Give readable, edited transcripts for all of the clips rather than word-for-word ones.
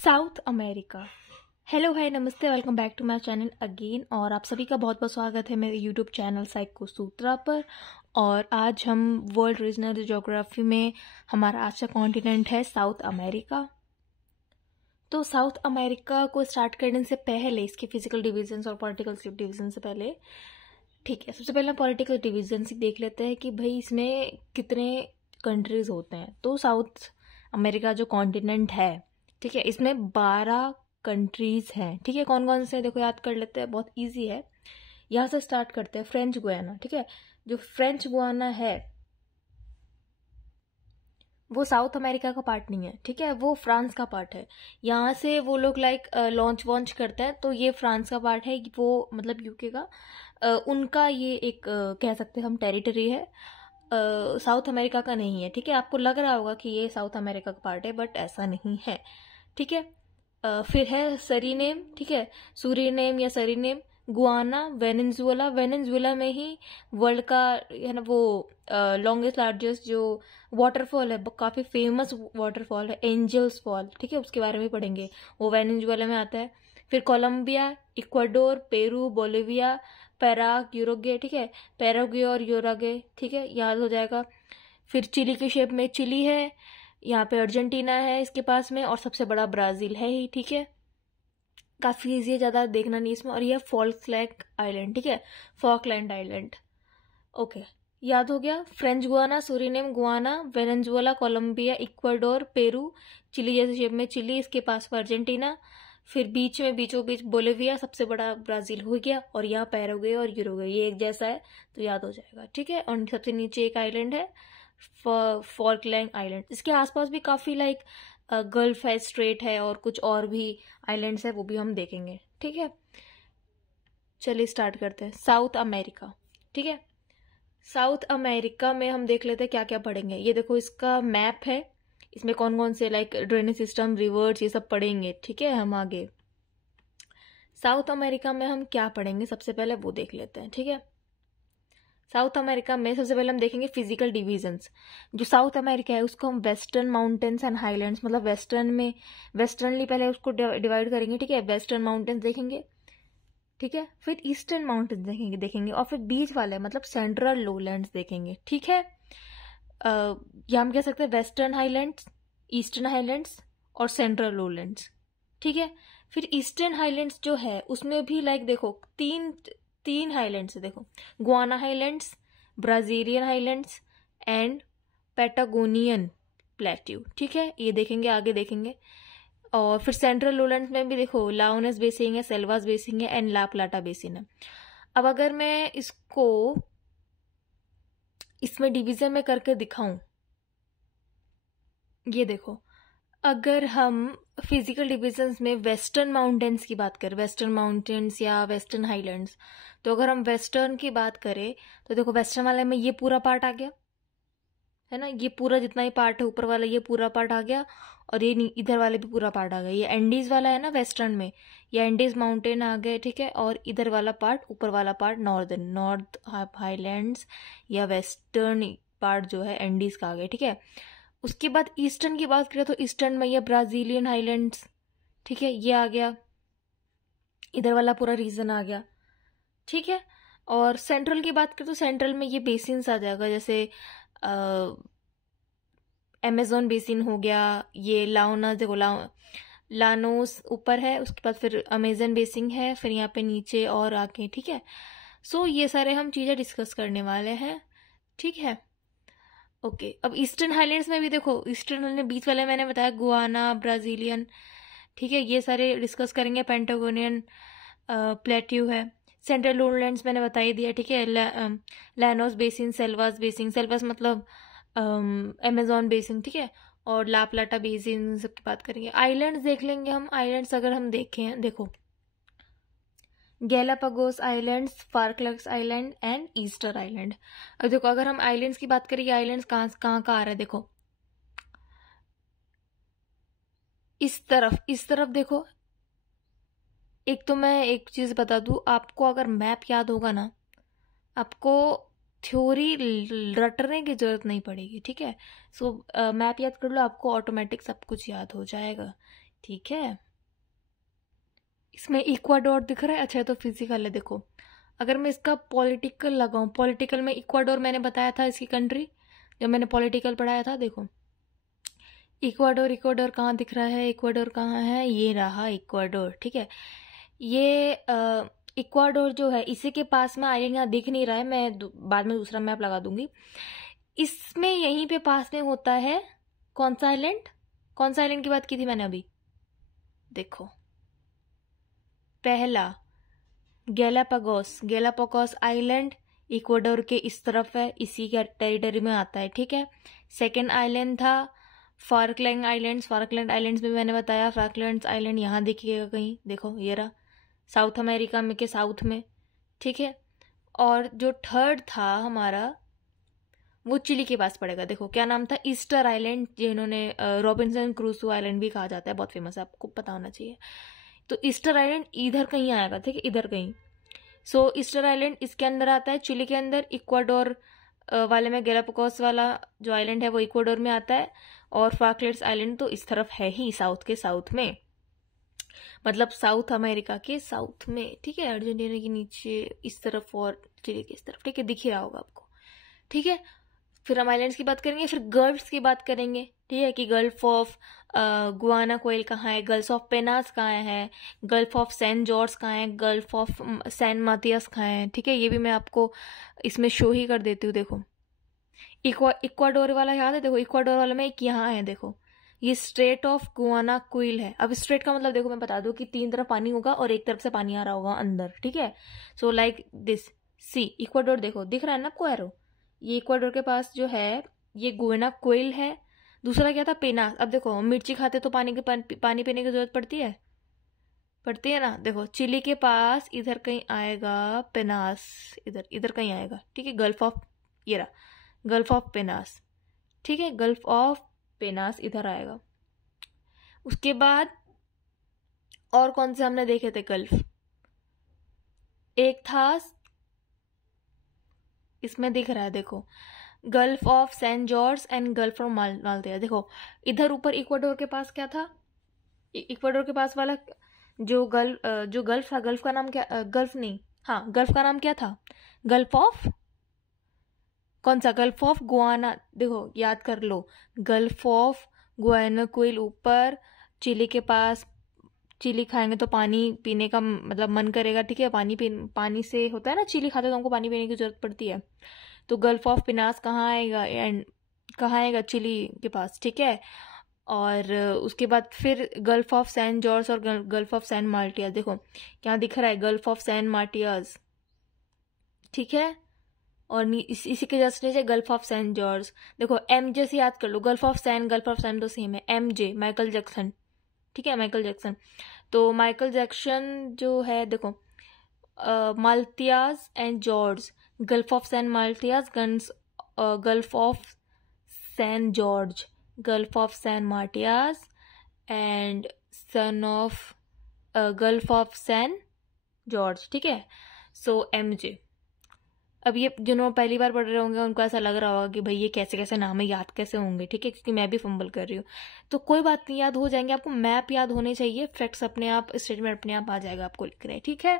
South America. Hello hi नमस्ते, welcome back to my channel again. और आप सभी का बहुत बहुत स्वागत है मेरे यूट्यूब चैनल साइको सूत्रा पर। और आज हम वर्ल्ड रीजनल ज्योग्राफी में हमारा आज का कॉन्टिनेंट है साउथ अमेरिका। तो साउथ अमेरिका को स्टार्ट करने से पहले इसके फिजिकल डिविजन्स और पॉलिटिकल डिविजन से पहले, ठीक है, सबसे पहले हम पॉलिटिकल डिविजन से देख लेते हैं कि भाई इसमें कितने कंट्रीज होते हैं। तो साउथ अमेरिका जो कॉन्टिनेंट है, ठीक है, इसमें 12 कंट्रीज हैं। ठीक है, कौन कौन से देखो याद कर लेते हैं, बहुत इजी है। यहाँ से स्टार्ट करते हैं, फ्रेंच गुयाना। ठीक है, जो फ्रेंच गुयाना है वो साउथ अमेरिका का पार्ट नहीं है, ठीक है, वो फ्रांस का पार्ट है। यहाँ से वो लोग लॉन्च वॉन्च करते हैं, तो ये फ्रांस का पार्ट है, वो मतलब यूके का उनका ये एक कह सकते हैं हम टेरिटरी है, साउथ अमेरिका का नहीं है। ठीक है, आपको लग रहा होगा कि ये साउथ अमेरिका का पार्ट है, बट ऐसा नहीं है। ठीक है, फिर है सरीनेम। ठीक है, सूरीनेम या सरीनेम, गुआना, वेनेजुएला। वेनेजुएला में ही वर्ल्ड का है ना वो लॉन्गेस्ट लार्जेस्ट जो वाटरफॉल है, काफी फेमस वाटरफॉल है, एंजल्स फॉल। ठीक है, उसके बारे में पढ़ेंगे, वो वेनेजुएला में आता है। फिर Colombia, Ecuador, Peru, Bolivia, Paraguay, Uruguay. ठीक है, पैराग्वे और यूरुग्वे, ठीक है, याद हो जाएगा। फिर चिली के शेप में चिली है, यहाँ पे अर्जेंटीना है इसके पास में, और सबसे बड़ा ब्राजील है ही। ठीक है, काफी इजी है, ज्यादा देखना नहीं इसमें। और ये फॉल्कलैंड आइलैंड, ठीक है, फॉकलैंड आइलैंड। ओके, याद हो गया। French Guiana, Suriname, Guyana, Venezuela, Colombia, Ecuador, Peru, Chile जैसे शेप में चिली, इसके पास में अर्जेंटीना। फिर बीच में बीचों बीच बोलिविया, सबसे बड़ा ब्राजील हो गया। और यहाँ पैराग्वे और यूरुग्वे, ये एक जैसा है तो याद हो जाएगा। ठीक है, और सबसे नीचे एक आइलैंड है फॉल्कलैंड आइलैंड। इसके आसपास भी काफी गल्फ है, स्ट्रेट है, और कुछ और भी आइलैंड्स है, वो भी हम देखेंगे। ठीक है, चलिए स्टार्ट करते हैं। साउथ अमेरिका, ठीक है, साउथ अमेरिका में हम देख लेते हैं क्या क्या पढ़ेंगे। ये देखो इसका मैप है, इसमें कौन कौन से ड्रेनेज सिस्टम, रिवर्स, ये सब पढ़ेंगे। ठीक है, हम आगे साउथ अमेरिका में हम क्या पढ़ेंगे सबसे पहले वो देख लेते हैं। ठीक है, साउथ अमेरिका में सबसे पहले हम देखेंगे फिजिकल डिविजन्स। जो साउथ अमेरिका है उसको हम वेस्टर्न माउंटेन्स एंड हाईलैंड्स, मतलब वेस्टर्नली पहले उसको डिवाइड करेंगे। ठीक है, वेस्टर्न माउंटेन्स देखेंगे, ठीक है, फिर ईस्टर्न माउंटेन्स देखेंगे और फिर बीच वाले मतलब सेंट्रल लोलैंड्स देखेंगे। ठीक है, या हम कह सकते हैं वेस्टर्न हाईलैंड्स, ईस्टर्न हाईलैंड्स और सेंट्रल लोलैंड्स। ठीक है, फिर ईस्टर्न हाईलैंड्स जो है उसमें भी देखो तीन हाईलैंड्स है। देखो, Guana highlands, Brazilian highlands and Patagonian plateau. ठीक है, ये देखेंगे, आगे देखेंगे। और फिर सेंट्रल लोलैंड्स में भी देखो लाओनेस बेसिन है, सेल्वास बेसिन है एंड ला प्लाटा बेसिन है। अब अगर मैं इसको इसमें डिवीजन में करके दिखाऊं, ये देखो, अगर हम फिजिकल डिविजन्स में वेस्टर्न माउंटेन्स की बात करें, वेस्टर्न माउंटेन्स या वेस्टर्न हाईलैंड्स, तो अगर हम वेस्टर्न की बात करें तो देखो वेस्टर्न वाले में ये पूरा पार्ट आ गया है ना, ये पूरा जितना ही पार्ट है ऊपर वाला ये पूरा पार्ट आ गया, और ये इधर वाले भी पूरा पार्ट आ गया। ये एंडीज वाला है ना वेस्टर्न में, ये एंडीज माउंटेन आ गए। ठीक है, और इधर वाला पार्ट, ऊपर वाला पार्ट नॉर्थ हाईलैंड्स या वेस्टर्न पार्ट जो है एंडीज का आ गया। ठीक है, उसके बाद ईस्टर्न की बात करें तो ईस्टर्न में ये ब्राजीलियन हाईलैंड्स, ठीक है, ये आ गया, इधर वाला पूरा रीजन आ गया। ठीक है, और सेंट्रल की बात करें तो सेंट्रल में ये बेसिन्स आ जाएगा, जैसे अमेजोन बेसिन हो गया, ये लाओना, देखो लानोस ऊपर है, उसके बाद फिर अमेजन बेसिन है, फिर यहाँ पे नीचे और आके। ठीक है, सो ये सारे हम चीजें डिस्कस करने वाले हैं। ठीक है, ओके, अब ईस्टर्न हाईलैंड्स में भी देखो, ईस्टर्न में बीच वाले मैंने बताया गुआना, ब्राजीलियन, ठीक है, ये सारे डिस्कस करेंगे। पेंटागोनियन प्लेट्यू है। सेंट्रल लोलैंड्स मैंने बता ही दिया। ठीक है, लैनोस बेसिन, सेल्वास बेसिन, सेल्वास मतलब अमेजोन बेसिन। ठीक है, और ला प्लाटा बेसिन सबकी बात करेंगे। आइलैंड्स देख लेंगे हम। आइलैंड्स अगर हम देखें, देखो Galapagos Islands, Falklands island and Easter island. अब देखो, अगर हम आइलैंड्स की बात करें, ये आइलैंड्स कहाँ कहाँ आ रहा है, देखो इस तरफ देखो। एक तो मैं एक चीज बता दूं आपको, अगर मैप याद होगा ना, आपको थ्योरी रटने की जरूरत नहीं पड़ेगी। ठीक है, सो मैप याद कर लो, आपको ऑटोमेटिक सब कुछ याद हो जाएगा ठीक है। इसमें इक्वाडोर दिख रहा है, अच्छा तो फिजिकल है। देखो अगर मैं इसका पॉलिटिकल लगाऊं, पॉलिटिकल में इक्वाडोर मैंने बताया था इसकी कंट्री जब मैंने पॉलिटिकल पढ़ाया था। देखो इक्वाडोर, इक्वाडोर कहाँ दिख रहा है, इक्वाडोर कहाँ है, ये रहा इक्वाडोर, ठीक है। ये इक्वाडोर जो है इसी के पास में आइलैंड यहाँ दिख नहीं रहा है, मैं बाद में दूसरा मैप लगा दूंगी। इसमें यहीं पे पास में होता है कौन सा आइलैंड, कौन सा आइलैंड की बात की थी मैंने अभी, देखो पहला गैलापागोस, गैलापागोस आइलैंड इक्वाडोर के इस तरफ है, इसी के टेरिटरी में आता है, ठीक है। सेकेंड आइलैंड था फार्कलैंड आइलैंड्स, फार्कलैंड आइलैंड्स में मैंने बताया फार्कलैंड्स आइलैंड यहाँ दिखिएगा कहीं, देखो ये रहा साउथ अमेरिका में के साउथ में, ठीक है। और जो थर्ड था हमारा वो चिली के पास पड़ेगा, देखो क्या नाम था, ईस्टर आइलैंड, जिन्होंने रॉबिन्सन क्रूसो आइलैंड भी कहा जाता है, बहुत फेमस है, आपको पता होना चाहिए। तो ईस्टर आइलैंड इधर कहीं आएगा, ठीक है, इधर कहीं। सो ईस्टर आइलैंड इसके अंदर आता है, चिली के अंदर। इक्वाडोर वाले में गैलापागोस वाला जो आइलैंड है वो इक्वाडोर में आता है, और फाकलैंड्स आइलैंड तो इस तरफ है ही, साउथ के साउथ में, मतलब साउथ अमेरिका के साउथ में, ठीक है, अर्जेंटीना के नीचे इस तरफ और चिली के इस तरफ, ठीक है, दिख ही रहा होगा आपको, ठीक है। फिर हम आइलैंड्स की बात करेंगे, फिर गल्फ्स की बात करेंगे, ठीक है, कि गल्फ ऑफ गुआनाकोइल कहाँ है, गल्फ ऑफ पेनास कहाँ है, गल्फ ऑफ सैन जॉर्ज कहाँ है, गल्फ ऑफ सैन मातियास कहाँ है, ठीक है। ये भी मैं आपको इसमें शो ही कर देती हूँ। देखो इक्वाडोर वाला याद है, देखो इक्वाडोर वाला में एक यहाँ है, देखो ये स्ट्रेट ऑफ गुआनाकोइल है। अब स्ट्रेट का मतलब देखो मैं बता दूं कि तीन तरफ पानी होगा और एक तरफ से पानी आ रहा होगा अंदर, ठीक है। So like this, see Ecuador देखो दिख रहा है ना आपको एरो, ये इक्वाडोर के पास जो है ये गुआनाकोइल है। दूसरा क्या था, पेनास। अब देखो हम मिर्ची खाते तो पानी पीने की जरूरत पड़ती है ना। देखो चिली के पास इधर कहीं आएगा पेनास, इधर इधर कहीं आएगा, ठीक है, गल्फ ऑफ, ये रहा गल्फ ऑफ पेनास, ठीक है, गल्फ ऑफ पेनास इधर आएगा। उसके बाद और कौन से हमने देखे थे गल्फ, एक था इसमें दिख रहा है, देखो gulf of San George and gulf of Malta. देखो इधर ऊपर इक्वाडोर के पास क्या था, इक्वाडोर के पास वाला जो गल्फ था, गल्फ का नाम क्या, गल्फ नहीं, हाँ गल्फ का नाम क्या था, गल्फ ऑफ, कौन सा, गल्फ ऑफ गुआना, देखो याद कर लो, गल्फ ऑफ गुआनाकोइल ऊपर, चिली के पास, चिली खाएंगे तो पानी पीने का मतलब मन करेगा, ठीक है, पानी से होता है ना, चिली खाते तो हमको पानी पीने की जरूरत पड़ती है। तो गल्फ ऑफ पिनास कहाँ आएगा, एंड कहाँ आएगा, चिली के पास, ठीक है। और उसके बाद फिर गल्फ ऑफ सैन जॉर्ज और गल्फ ऑफ सैन मार्टियाज, देखो क्या दिख रहा है, गल्फ ऑफ सैन मार्टियाज, ठीक है। और इसी के जस्ट नीचे गल्फ ऑफ सैन जॉर्ज। देखो एम जे से याद कर लो, गल्फ ऑफ सैन तो सेम है, एम जे माइकल जैक्सन, ठीक है, माइकल जैक्सन। तो माइकल जैक्सन जो है, देखो Matias and George, gulf of San Matias, gulf of San George, gulf of San Matias and San of gulf of San George, ठीक है। So M J. अब ये जिन्होंने पहली बार पढ़ रहे होंगे उनको ऐसा लग रहा होगा कि भाई ये कैसे कैसे नाम है, याद कैसे होंगे, ठीक है, क्योंकि मैं भी फंबल कर रही हूँ। तो कोई बात नहीं, याद हो जाएंगे आपको, मैप याद होने चाहिए, फैक्ट्स अपने आप, स्टेटमेंट अपने आप आ जाएगा आपको लिख रहे हैं, ठीक है।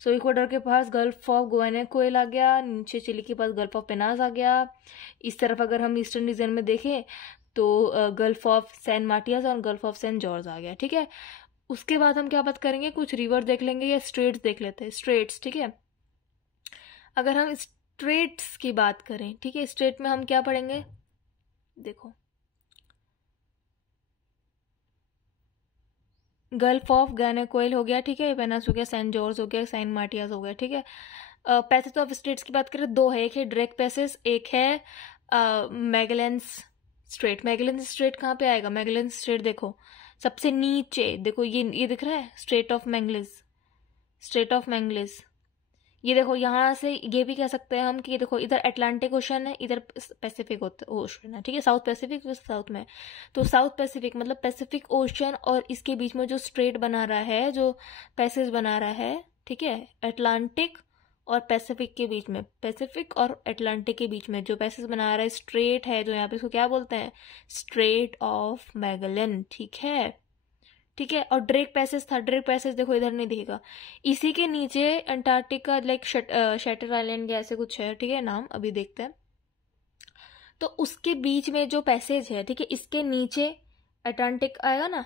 सो इक्वाडोर के पास गल्फ ऑफ गुआनाकोइल आ गया, नीचे चिली के पास गल्फ ऑफ पेनास आ गया। इस तरफ अगर हम ईस्टर्न रीजन में देखें तो गल्फ ऑफ सैन मार्टियाज और गल्फ ऑफ सैन जॉर्ज आ गया, ठीक है। उसके बाद हम क्या बात करेंगे, कुछ रिवर देख लेंगे या स्ट्रेट्स देख लेते हैं, स्ट्रेट्स, ठीक है। अगर हम स्ट्रेट्स की बात करें, ठीक है, स्ट्रेट में हम क्या पढ़ेंगे, देखो गल्फ ऑफ गुआनाकोइल हो गया, ठीक है, पेनास हो गया, सैन जॉर्ज हो गया, सैन मार्टियाज हो गया, ठीक है। पैसेज ऑफ स्ट्रेट्स की बात करें, दो है, एक है ड्रेक पैसेज, एक है मैगेलेंस स्ट्रेट। मैगेलेंस स्ट्रेट कहाँ पे आएगा, मैगेलेंस स्ट्रेट देखो सबसे नीचे, देखो ये दिख रहा है, स्ट्रेट ऑफ मैगलेस, स्ट्रेट ऑफ मैगलेस। ये देखो यहाँ से ये भी कह सकते हैं हम कि देखो इधर अटलांटिक ओशन है, इधर पैसिफिक ओशन है, ठीक है, साउथ पैसिफिक साउथ में। तो साउथ पैसिफिक मतलब पैसिफिक ओशन और इसके बीच में जो स्ट्रेट बना रहा है, जो पैसेज बना रहा है, ठीक है, अटलांटिक और पैसिफिक के बीच में, पैसिफिक और अटलांटिक के बीच में जो पैसेज बना रहा है, स्ट्रेट है जो यहाँ पे, इसको क्या बोलते हैं, स्ट्रेट ऑफ मैगेलन, ठीक है, ठीक है। और ड्रेक पैसेज था, ड्रेक पैसेज देखो इधर नहीं दिखेगा। इसी के नीचे अंटार्कटिका लाइक शटर आइलैंड या ऐसे कुछ है, ठीक है, नाम अभी देखते हैं। तो उसके बीच में जो पैसेज है, ठीक है, इसके नीचे अटलांटिक आएगा ना,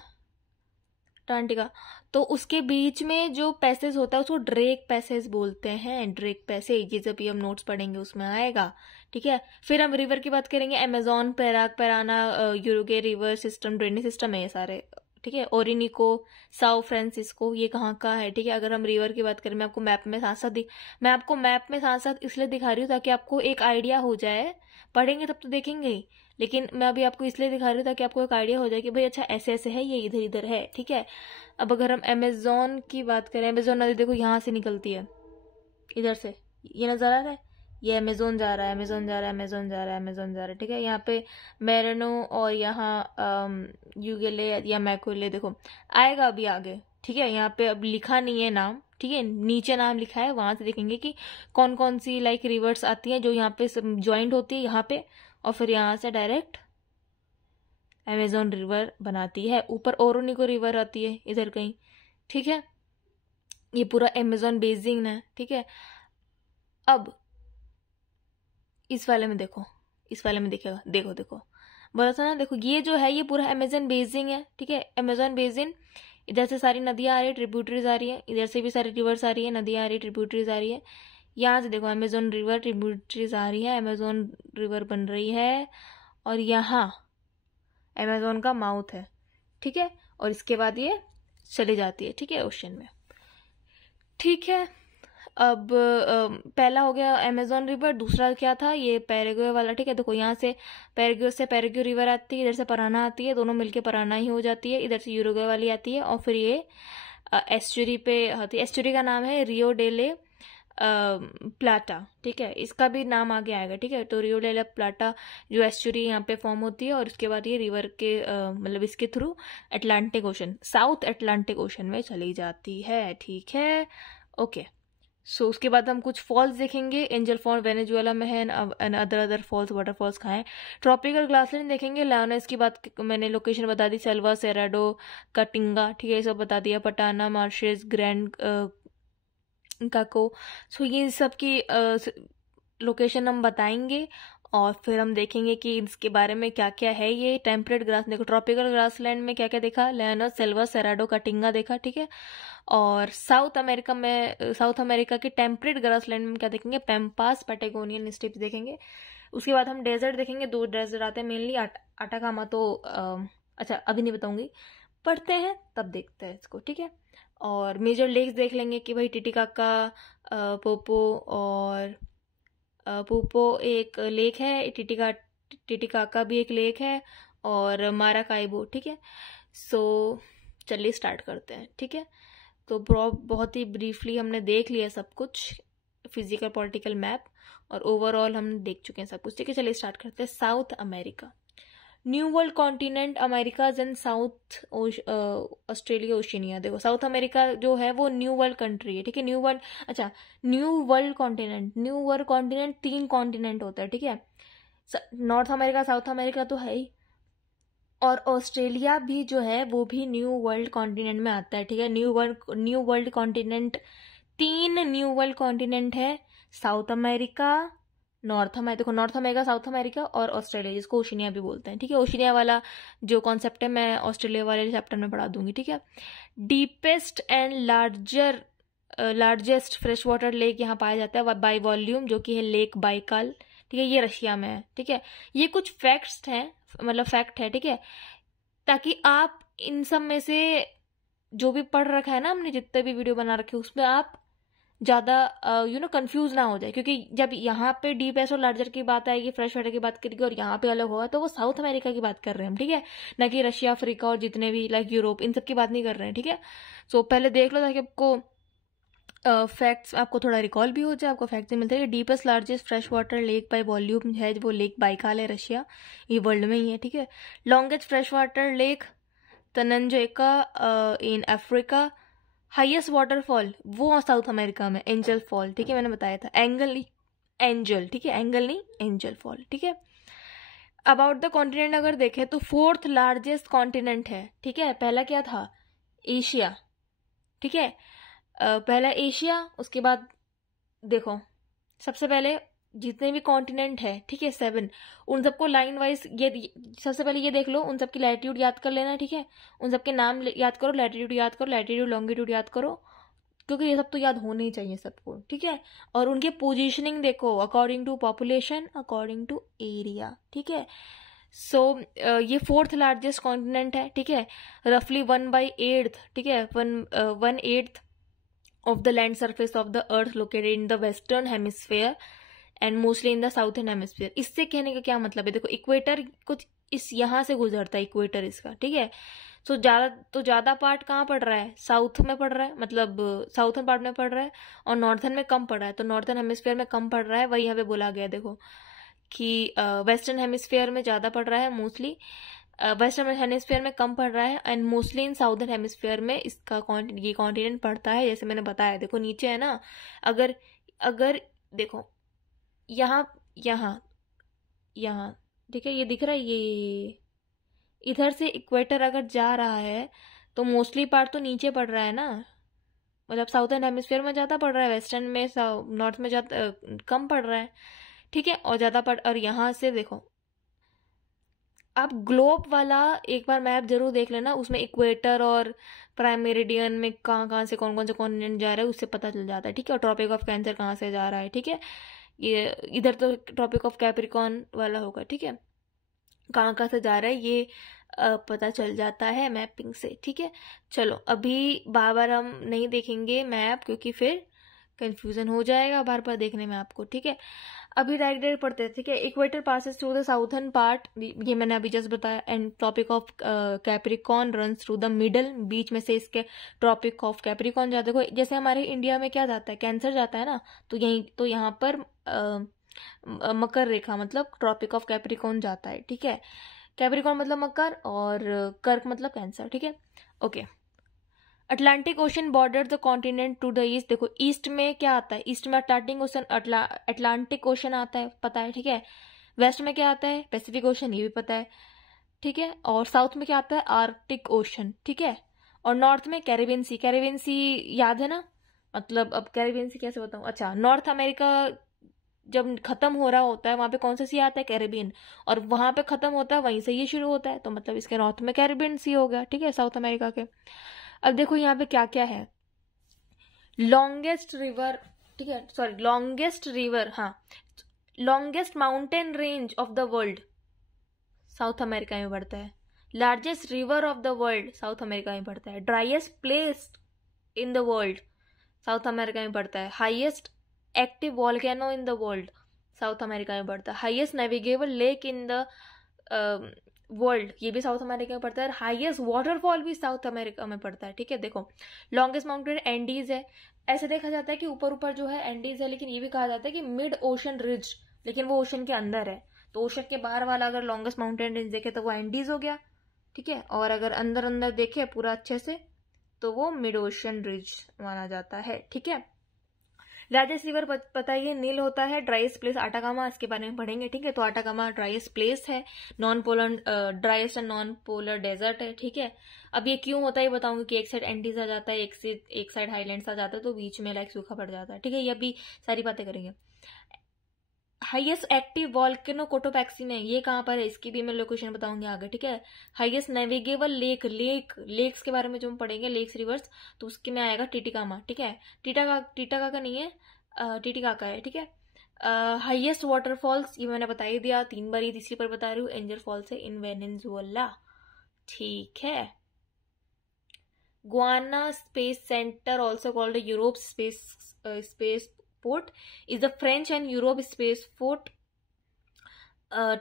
अंटार्कटिका, तो उसके बीच में जो पैसेज होता है उसको ड्रेक पैसेज बोलते हैं। ड्रेक पैसेज, ये जब भी हम नोट्स पढ़ेंगे उसमें आएगा, ठीक है। फिर हम रिवर की बात करेंगे, अमेजोन, पेराक, Parana, Uruguay river system, drainage system है ये सारे, ठीक है। ओरिनिको, साओ फ्रांसिस्को, ये कहाँ का है, ठीक है। अगर हम रिवर की बात करें, मैं आपको मैप में साथ साथ मैं आपको मैप में साथ साथ इसलिए दिखा रही हूँ ताकि आपको एक आइडिया हो जाए, पढ़ेंगे तब तो देखेंगे ही, लेकिन मैं अभी आपको इसलिए दिखा रही हूँ ताकि आपको एक आइडिया हो जाए कि भाई अच्छा ऐसे ऐसे है, ये इधर इधर है, ठीक है। अब अगर हम अमेजोन की बात करें, अमेजोन नदी देखो यहाँ से निकलती है, इधर से, ये नजर आ रहा है, ये अमेजोन जा रहा है, अमेजोन जा रहा है, अमेजोन जा रहा है, अमेजोन जा रहा है, ठीक है। यहाँ पे मेरनो और यहाँ यूगेले या मैकोले देखो आएगा अभी आगे, ठीक है। यहाँ पे अब लिखा नहीं है नाम, ठीक है, नीचे नाम लिखा है, वहां से देखेंगे कि कौन कौन सी लाइक रिवर्स आती हैं जो यहाँ पे ज्वाइंट होती है यहाँ पे, और फिर यहाँ से डायरेक्ट अमेजोन रिवर बनाती है। ऊपर ओरोनिको रिवर आती है इधर कहीं, ठीक है। ये पूरा अमेजोन बेसिन है, ठीक है। अब इस वाले में देखो, इस वाले में दिखेगा, देखो देखो बोला था ना, देखो ये जो है ये पूरा अमेजोन बेसिन है, ठीक है। अमेजोन बेसिन, इधर से सारी नदियां आ रही है, ट्रिब्यूटरीज आ रही है, इधर से भी सारी रिवर्स आ रही है, नदियां आ रही है, ट्रिब्यूटरीज आ रही है। यहाँ से देखो अमेजोन रिवर, ट्रिब्यूटरीज आ रही है, अमेजोन रिवर बन रही है, और यहाँ अमेजोन का माउथ है, ठीक है। और इसके बाद ये चली जाती है, ठीक है, ओशन में, ठीक है। अब पहला हो गया अमेजोन रिवर, दूसरा क्या था ये पैराग्वे वाला, ठीक है। देखो यहाँ से पैराग्वे रिवर आती है, इधर से पराना आती है, दोनों मिलके पराना ही हो जाती है, इधर से यूरुग्वे वाली आती है, और फिर ये एस्चुरी पे आती है। एस्चुरी का नाम है रियो डेले प्लाटा, ठीक है, इसका भी नाम आगे आएगा, ठीक है। तो रियो डेले प्लाटा जो एस्चुरी यहाँ पे फॉर्म होती है, और उसके बाद ये रिवर के मतलब इसके through Atlantic ocean, south Atlantic ocean में चली जाती है, ठीक है, ओके। सो उसके बाद हम कुछ फॉल्स देखेंगे, एंजल फॉल वेनेजुएला में है, अदर फॉल्स, वाटरफॉल्स कहाँ है। ट्रॉपिकल ग्रासलैंड देखेंगे, लायोनेस की बात मैंने लोकेशन बता दी, सेल्वा, सेराडो, कटिंगा, ठीक है, ये सब बता दिया, पटाना, मार्शेस, ग्रैंड काको। सो ये सब की लोकेशन हम बताएंगे, और फिर हम देखेंगे कि इसके बारे में क्या क्या है। ये टेम्परेट ग्रास देखो, ट्रॉपिकल ग्रासलैंड में क्या क्या देखा, लायोनेस, सेल्वा, सेराडो, कटिंगा देखा, ठीक है। और साउथ अमेरिका के टेम्परेट ग्रासलैंड में क्या देखेंगे, पैम्पास, पैटागोनियन स्टीप्स देखेंगे। उसके बाद हम डेजर्ट देखेंगे, 2 डेजर्ट आते हैं मेनली, अटाकामा तो अच्छा अभी नहीं बताऊंगी, पढ़ते हैं तब देखते हैं इसको, ठीक है। और मेजर लेक्स देख लेंगे कि भाई टिटिकाका, पोपो, और पूपो एक लेक है, टिटिकाका भी एक लेक है, और माराकाइबो, ठीक है। सो चलिए स्टार्ट करते हैं, ठीक है। तो बहुत ही ब्रीफली हमने देख लिया सब कुछ, फिजिकल पॉलिटिकल मैप, और ओवरऑल हम देख चुके हैं सब कुछ, ठीक है। चलिए स्टार्ट करते हैं। South America, new world continent, Americas and South Australia, Oceania. देखो साउथ अमेरिका जो है वो न्यू वर्ल्ड कंट्री है, ठीक है। न्यू वर्ल्ड कॉन्टिनेंट 3 कॉन्टिनेंट होता है, ठीक है। नॉर्थ अमेरिका, साउथ अमेरिका तो है ही, और ऑस्ट्रेलिया भी जो है वो भी न्यू वर्ल्ड कॉन्टिनेंट में आता है, ठीक है। New world continent 3 new world continent है, South America, North America, South America और ऑस्ट्रेलिया, जिसको ओशिनिया भी बोलते हैं, ठीक है। ओशिनिया वाला जो कॉन्सेप्ट है मैं ऑस्ट्रेलिया वाले चैप्टर में पढ़ा दूंगी, ठीक है। Deepest and largest fresh water lake यहाँ पाया जाता है बाय वॉल्यूम, जो कि है लेक बाइकाल, ठीक है, ये रशिया में है, ठीक है। ये कुछ फैक्ट्स हैं, मतलब फैक्ट है, ठीक है, ताकि आप इन सब में से जो भी पढ़ रखा है ना हमने, जितने भी वीडियो बना रखे उसमें आप ज्यादा कंफ्यूज ना हो जाए, क्योंकि जब यहाँ पे डीपेस्ट और लार्जर की बात आएगी, फ्रेश वाटर की बात करेगी, और यहाँ पे अलग होगा, तो वो साउथ अमेरिका की बात कर रहे हैं हम, ठीक है, ना कि रशिया, अफ्रीका और जितने भी लाइक यूरोप, इन सब की बात नहीं कर रहे हैं, ठीक है। सो पहले देख लो ताकि आपको फैक्ट्स आपको थोड़ा रिकॉल भी हो जाए, आपको फैक्ट्स मिलते हैं। Deepest largest fresh water lake by volume है वो लेक बाइकाल है, रशिया, ये वर्ल्ड में ही है, ठीक है। Longest fresh water lake Tanganyika in Africa. Highest waterfall वो साउथ अमेरिका में, एंजल फॉल, ठीक है, मैंने बताया था, एंजल, ठीक है, एंगल नहीं एंजल फॉल, ठीक है। अबाउट द कॉन्टिनेंट अगर देखें तो 4th लार्जेस्ट कॉन्टिनेंट है, ठीक है। पहला क्या था, एशिया, ठीक है। पहला एशिया, उसके बाद देखो सबसे पहले जितने भी कॉन्टिनेंट है, ठीक है 7, उन सबको लाइन वाइज ये सबसे पहले ये देख लो, उन सबकी लैटिट्यूड याद कर लेना, ठीक है। उन सबके नाम याद करो, लैटिट्यूड याद करो, लैटिट्यूड लॉन्गिट्यूड याद करो, क्योंकि ये सब तो याद होने ही चाहिए सबको, ठीक है। और उनके पोजीशनिंग देखो according to population, according to area, ठीक है। सो ये 4th लार्जेस्ट कॉन्टिनेंट है, ठीक है। रफली 1/8, ठीक है, 1/8 of the land surface of the earth located in the western hemisphere and mostly in the southern hemisphere। इससे कहने का क्या मतलब है, देखो इक्वेटर कुछ इस यहाँ से गुजरता है इक्वेटर इसका, ठीक है। सो ज्यादा पार्ट कहाँ पड़ रहा है, साउथ में पड़ रहा है, मतलब साउथर्न पार्ट में पड़ रहा है, और नॉर्थर्न में कम पड़ रहा है, तो नॉर्थर्न हेमिस्फीयर में कम पड़ रहा है, वही यहाँ पे बोला गया देखो कि वेस्टर्न हेमिस्फीयर में ज्यादा पड़ रहा है, मोस्टली वेस्टर्न हेमिस्फीयर में कम पड़ रहा है, and mostly in southern hemisphere में इसका ये कॉन्टिनेंट पड़ता है, जैसे मैंने बताया। देखो नीचे है ना, अगर अगर देखो यहाँ यहाँ यहाँ, ठीक है, ये दिख रहा है, ये इधर से इक्वेटर अगर जा रहा है तो मोस्टली पार्ट तो नीचे पड़ रहा है ना, मतलब साउदर्न हेमिस्फीयर में ज्यादा पड़ रहा है, वेस्टर्न में नॉर्थ में ज्यादा कम पड़ रहा है, ठीक है। और ज्यादा पड़, और यहाँ से देखो आप ग्लोब वाला एक बार मैप जरूर देख लेना, उसमें इक्वेटर और प्राइम मेरिडियन में कहाँ कहाँ से कौन कौन से कॉन्टिनेंट जा रहा है उससे पता चल जाता है, ठीक है। और ट्रॉपिक ऑफ कैंसर कहाँ से जा रहा है, ठीक है। ये इधर तो ट्रॉपिक ऑफ कैप्रिकॉर्न वाला होगा, ठीक है, कहाँ कहाँ से जा रहा है ये पता चल जाता है मैपिंग से, ठीक है। चलो अभी बार बार हम नहीं देखेंगे मैप, क्योंकि फिर कंफ्यूजन हो जाएगा बार बार देखने में आपको, ठीक है। अभी डायरेक्ट पढ़ते हैं, ठीक है। Equator passes through the southern part, ये मैंने अभी जस्ट बताया, and tropic of Capricorn runs through the middle, बीच में से इसके ट्रॉपिक ऑफ कैप्रिकॉर्न जाता है। देखो जैसे हमारे इंडिया में क्या जाता है, कैंसर जाता है ना, तो यही तो यहाँ पर मकर रेखा मतलब ट्रॉपिक ऑफ कैप्रिकॉर्न जाता है, ठीक है। कैप्रिकॉर्न मतलब मकर और कर्क मतलब कैंसर, ठीक है, okay. Atlantic ocean border the continent to the east, देखो ईस्ट में क्या आता है, ईस्ट में अटलांटिक ओशन, अटलांटिक ओशन आता है, पता है, ठीक है। वेस्ट में क्या आता है, पैसिफिक ओशन, ये भी पता है, ठीक है। और साउथ में क्या आता है, आर्कटिक ओशन, ठीक है। और नॉर्थ में कैरिबियन सी, कैरिबियन सी याद है ना, मतलब अब कैरिबियन सी कैसे बताऊं, अच्छा नॉर्थ अमेरिका जब खत्म हो रहा होता है वहां पे कौन सा सी आता है, कैरिबियन, और वहां पे खत्म होता है वहीं से ये शुरू होता है, तो मतलब इसके नॉर्थ में कैरिबियन सी हो गया, ठीक है, साउथ अमेरिका के। अब देखो यहाँ पे क्या क्या है, लॉन्गेस्ट रिवर, ठीक है, सॉरी लॉन्गेस्ट रिवर, हाँ, longest mountain range of the world south America में पड़ता है। Largest river of the world south America में पड़ता है। Driest place in the world south America में पड़ता है। Highest active volcano in the world south America में पड़ता है। Highest navigable lake in the world, ये भी साउथ अमेरिका में पड़ता है। हाईएस्ट वाटरफॉल भी साउथ अमेरिका में पड़ता है, ठीक है। देखो लॉन्गेस्ट माउंटेन एंडीज है, ऐसे देखा जाता है कि ऊपर ऊपर जो है एंडीज है, लेकिन ये भी कहा जाता है कि मिड ओशन रिज, लेकिन वो ओशन के अंदर है, तो ओशन के बाहर वाला अगर लॉन्गेस्ट माउंटेन रेंज देखे तो वो एंडीज हो गया, ठीक है। और अगर अंदर अंदर देखे पूरा अच्छे से तो वो मिड ओशन रिज माना जाता है, ठीक है। लार्जेस्ट रिवर पता है, नील होता है। ड्राइएस्ट प्लेस आटाकामा, इसके बारे में पढ़ेंगे, ठीक है। तो आटाकामा ड्राइएस्ट प्लेस है, non polar driest and non polar desert है, ठीक है। अब ये क्यों होता है ये बताऊंगी कि एक साइड एंडीज आ जाता है, एक साइड हाईलैंड्स आ जाता है, तो बीच में लाइक सूखा पड़ जाता है, ठीक है। ये अभी सारी बातें करेंगे। हाईएस्ट एक्टिव वॉल्केनो कोटोपैक्सी में, ये कहाँ पर है इसकी भी मैं लोकेशन बताऊंगी आगे, ठीक है। हाईएस्ट नेविगेबल लेक्स के बारे में जो हम पढ़ेंगे, लेक्स रिवर्स, तो उसके में आएगा टिटिकामा, ठीक है। टिटाका का नहीं है, टिटिकाका है, ठीक है। हाईएस्ट वाटरफॉल्स ये मैंने बता ही दिया 3 बार, ये तीसरी बार बता रही हूँ, एंजल फॉल्स है इन वेनेजुएला, ठीक है। Guana space centre also called Europe space port is the French and Europe spaceport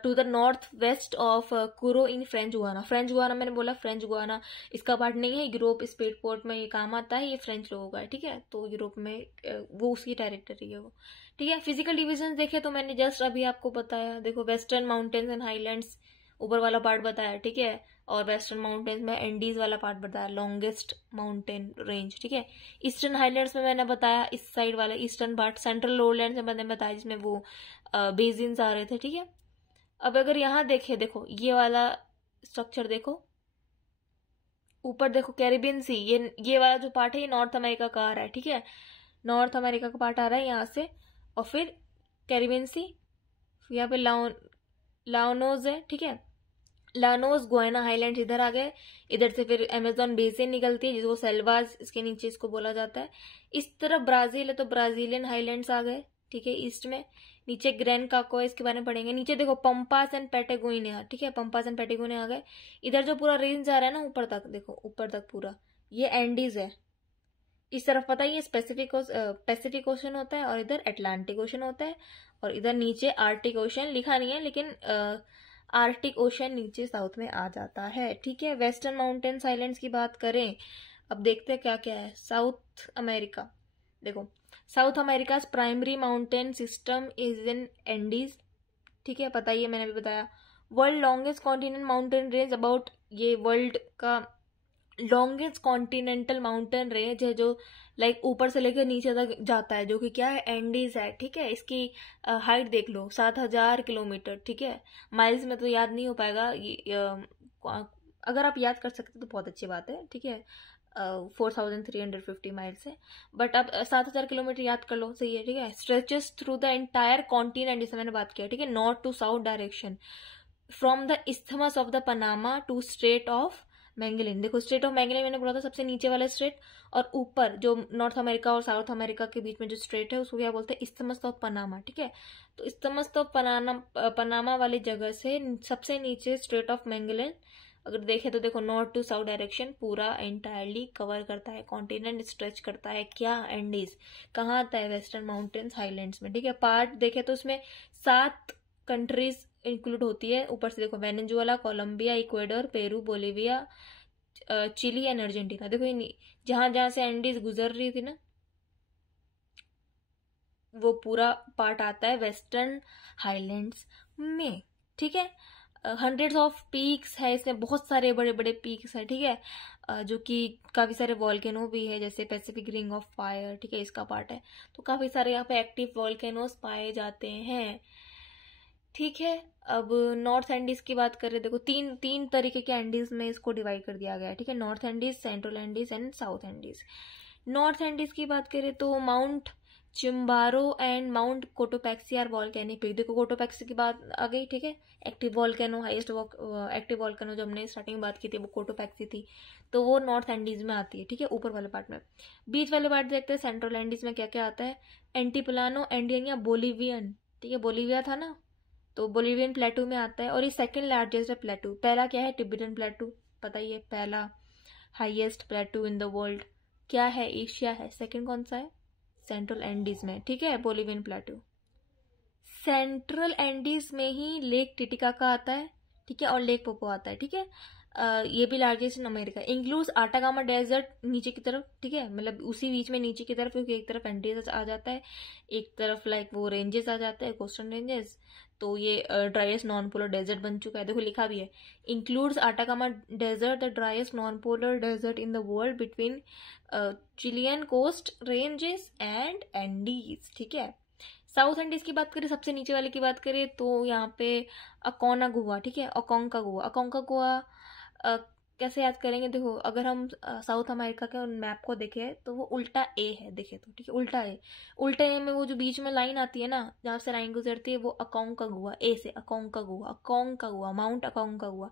to the northwest of Kourou in French Guiana। French Guana मैंने बोला, फ्रेंच गुआना इसका पार्ट नहीं है, यूरोप स्पेसपोर्ट में ये काम आता है, ये फ्रेंच लोगों का है, ठीक है। तो यूरोप में वो उसकी टेरिटरी है वो, ठीक है। फिजिकल डिविजन देखे तो मैंने जस्ट अभी आपको बताया, देखो वेस्टर्न माउंटेन्स एंड हाईलैंड्स ऊपर वाला पार्ट बताया, ठीक है। और वेस्टर्न माउंटेन्स में एंडीज वाला पार्ट बताया, लॉन्गेस्ट माउंटेन रेंज, ठीक है। ईस्टर्न हाईलैंड्स में मैंने बताया इस साइड वाला ईस्टर्न पार्ट, सेंट्रल लोलैंड्स में मैंने बताया जिसमें वो बेसिन्स आ रहे थे, ठीक है। अब अगर यहाँ देखे, देखो ये वाला स्ट्रक्चर देखो, ऊपर देखो कैरिबियन सी, ये वाला जो पार्ट है ये नॉर्थ अमेरिका का आ रहा है, ठीक है, नॉर्थ अमेरिका का पार्ट आ रहा है यहाँ से, और फिर कैरिबियन सी, यहाँ पे लाओनोज है, ठीक है, लानोस गुयाना हाईलैंड इधर आ गए, इधर से फिर अमेजोन बेसिन निकलती है जिसको सेल्वाज इसके नीचे इसको बोला जाता है। इस तरफ ब्राजील है तो ब्राजीलियन हाईलैंड्स आ गए, ठीक है, ईस्ट में। नीचे ग्रैंड काको इसके बारे में पढ़ेंगे। नीचे देखो पंपास एंड पैटागोनिया, ठीक है, पंपास एंड पैटागोनिया आ गए। इधर जो पूरा रेंज आ रहा है ना ऊपर तक, देखो ऊपर तक पूरा ये एंडीज है। इस तरफ पता ही है पैसिफिक ओशन होता है और इधर अटलांटिक ओशन होता है, और इधर नीचे आर्टिक ओशन लिखा नहीं है लेकिन आर्टिक ओशन नीचे साउथ में आ जाता है, ठीक है। वेस्टर्न माउंटेन्स आइलैंड्स की बात करें, अब देखते हैं क्या क्या है। साउथ अमेरिका, देखो South America primary mountain system is in Andes, ठीक है, पता ही है, मैंने भी बताया। World longest continent mountain range, about ये वर्ल्ड का लॉन्गेस्ट कॉन्टिनेंटल माउंटेन रेंज है जो लाइक ऊपर से लेकर नीचे तक जाता है, जो कि क्या है, एंडीज है, ठीक है। इसकी हाइट देख लो 7,000 किलोमीटर, ठीक है। माइल्स में तो याद नहीं हो पाएगा, अगर आप याद कर सकते तो बहुत अच्छी बात है, ठीक है। 4,350 माइल्स है, बट अब 7,000 किलोमीटर याद कर लो, सही है, ठीक है। Stretches through the entire continent, जिसे मैंने बात किया, ठीक है, north to south direction, from the isthmus of the Panama to strait of Magellan. देखो स्ट्रेट ऑफ मैंगलिन मैंने बोला था सबसे नीचे वाला स्ट्रेट, और ऊपर जो नॉर्थ अमेरिका और साउथ अमेरिका के बीच में जो स्ट्रेट है उसको क्या बोलते हैं, इस्थमस ऑफ पनामा, ठीक है। तो इस्थमस ऑफ पनामा वाली जगह से सबसे नीचे स्ट्रेट ऑफ मैंगलिन अगर देखें तो देखो नॉर्थ टू साउथ डायरेक्शन पूरा एंटायरली कवर करता है, कॉन्टिनेंट स्ट्रेच करता है, क्या, एंडीज। कहाँ आता है, वेस्टर्न माउंटेन्स हाईलैंड्स में, ठीक है। पार्ट देखें तो उसमें 7 कंट्रीज इंक्लूड होती है। ऊपर से देखो Venezuela, Colombia, Ecuador, Peru, Bolivia, Chile and Argentina. देखो जहां जहां से एंडीज गुजर रही थी ना वो पूरा पार्ट आता है वेस्टर्न हाईलैंड्स में, ठीक है। हंड्रेड्स ऑफ पीक्स है इसमें, बहुत सारे बड़े बड़े पीक्स है, ठीक है, जो कि काफी सारे वॉल्केनो भी है, जैसे पैसिफिक रिंग ऑफ फायर, ठीक है, इसका पार्ट है। तो काफी सारे यहाँ पे एक्टिव वॉल्केनोस पाए जाते हैं, ठीक है। अब नॉर्थ एंडीज की बात करें, देखो तीन तरीके के एंडीज में इसको डिवाइड कर दिया गया है, ठीक है, North Andes, central Andes and South Andes. North Andes की बात करें तो Mount Chimborazo and Mount Cotopaxi are volcanic peak. देखो कोटोपैक्सी की बात आ गई, ठीक है, active volcano, highest active volcano जो हमने स्टार्टिंग में बात की थी वो कोटोपैक्सी थी, तो वो नॉर्थ एंडीज में आती है, ठीक है, ऊपर वाले पार्ट में। बीच वाले पार्ट देखते हैं सेंट्रल एंडीज में क्या क्या आता है। एंटीप्लानो एंडियन या बोलिवियन, ठीक है, बोलिविया था ना, तो बोलिवियन प्लेटू में आता है, और ये सेकंड लार्जेस्ट है प्लेटू। पहला क्या है, टिबेटन प्लेटू, पता ही है, पहला हाईएस्ट प्लेटू इन द वर्ल्ड क्या है, एशिया है। सेकंड कौन सा है, सेंट्रल एंडीज में, ठीक है, बोलिवियन प्लेटू। सेंट्रल एंडीज में ही लेक टिटिकाका आता है, ठीक है, और लेक पोपो आता है, ठीक है। ये भी largest in America. Includes Atacama desert नीचे की तरफ, ठीक है, मतलब उसी बीच में नीचे की तरफ, क्योंकि एक तरफ एंडीज आ जाता है, एक तरफ लाइक वो रेंजेस आ जाते हैं, कोस्टल रेंजेस, तो ये ड्राइएस्ट नॉन पोलर डेजर्ट बन चुका है। देखो लिखा भी है, includes Atacama desert, the driest non polar desert in the world between Chilean coast ranges and Andes, ठीक है। साउथ एंडीज की बात करें, सबसे नीचे वाले की बात करें तो यहाँ पे अकोनागुआ, ठीक है, अकोंकागुआ। अकोंकागुआ कैसे याद करेंगे, देखो अगर हम साउथ अमेरिका के मैप को देखें तो वो उल्टा ए है, देखे तो, ठीक है, उल्टा ए। उल्टे ए में वो जो बीच में लाइन आती है ना, जहाँ से लाइन गुजरती है, वो अकोंकागुआ, ए से Aconcagua, Aconcagua, mount Aconcagua.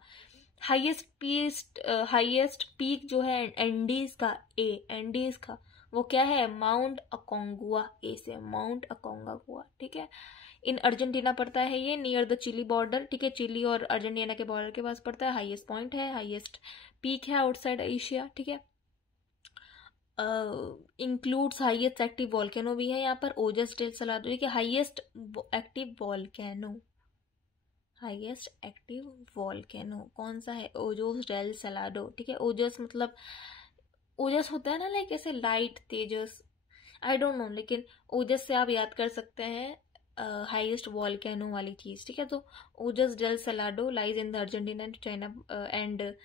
Highest peak जो है एंडीज का, एंडीज का वो क्या है, माउंट अकोंगुआ, ए से माउंट अकोंकागुआ, ठीक है। इन अर्जेंटीना पड़ता है ये, नियर द चिली बॉर्डर, ठीक है, चिली और अर्जेंटीना के बॉर्डर के पास पड़ता है। हाईएस्ट पॉइंट है, हाईएस्ट पीक है आउटसाइड एशिया, ठीक है। इंक्लूड्स हाईएस्ट एक्टिव वॉल्केनो भी है यहाँ पर, ओजस डेल सलाडो, ठीक है, highest active volcano, highest active volcano कौन सा है, ओजोस डेल सलाडो, ठीक है। ओजस मतलब ओजस होता है ना लाइक ऐसे light Tejas, I don't know, लेकिन ओजस से आप याद कर सकते हैं हाईएस्ट वॉल्केनो वाली चीज, ठीक है। तो Ojos del Salado lies in the Argentina and China and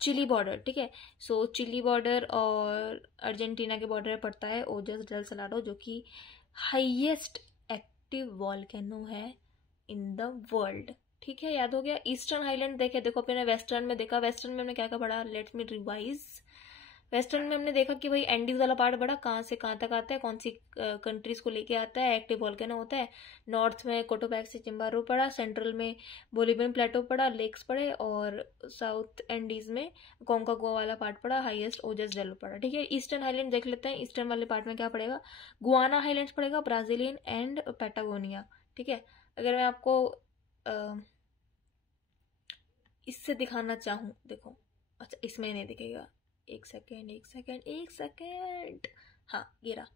Chile border, ठीक है। सो चिली बॉर्डर और अर्जेंटीना के बॉर्डर पर पड़ता है ओजस डेल सलाडो, जो कि हाईएस्ट एक्टिव वॉल्केनो है इन द वर्ल्ड, ठीक है, याद हो गया। ईस्टर्न हाईलैंड देखे, देखो अपने वेस्टर्न में देखा, वेस्टर्न में हमने क्या क्या पढ़ा, लेट मी रिवाइज। वेस्टर्न में हमने देखा कि भाई एंडीज वाला पार्ट बड़ा कहाँ से कहाँ तक आता है, कौन सी कंट्रीज को लेके आता है, एक्टिव वॉल्केनो होता है। नॉर्थ में कोटोपैक्सी चिम्बारो पढ़ा, सेंट्रल में बोलिवियन प्लेटो पढ़ा, लेक्स पढ़े, और साउथ एंडीज में कोंकागुआ वाला पार्ट पढ़ा, हाईएस्ट ओजस डेलो पढ़ा। ठीक है, ईस्टर्न हाईलैंड देख लेते हैं। ईस्टर्न वाले पार्ट में क्या पड़ेगा, गुआना हाईलैंड्स पड़ेगा, ब्राजीलियन एंड पैटागोनिया। ठीक है, अगर मैं आपको इससे दिखाना चाहूँ, देखो, अच्छा इसमें नहीं दिखेगा, एक सेकेंड, हाँ ये रहा,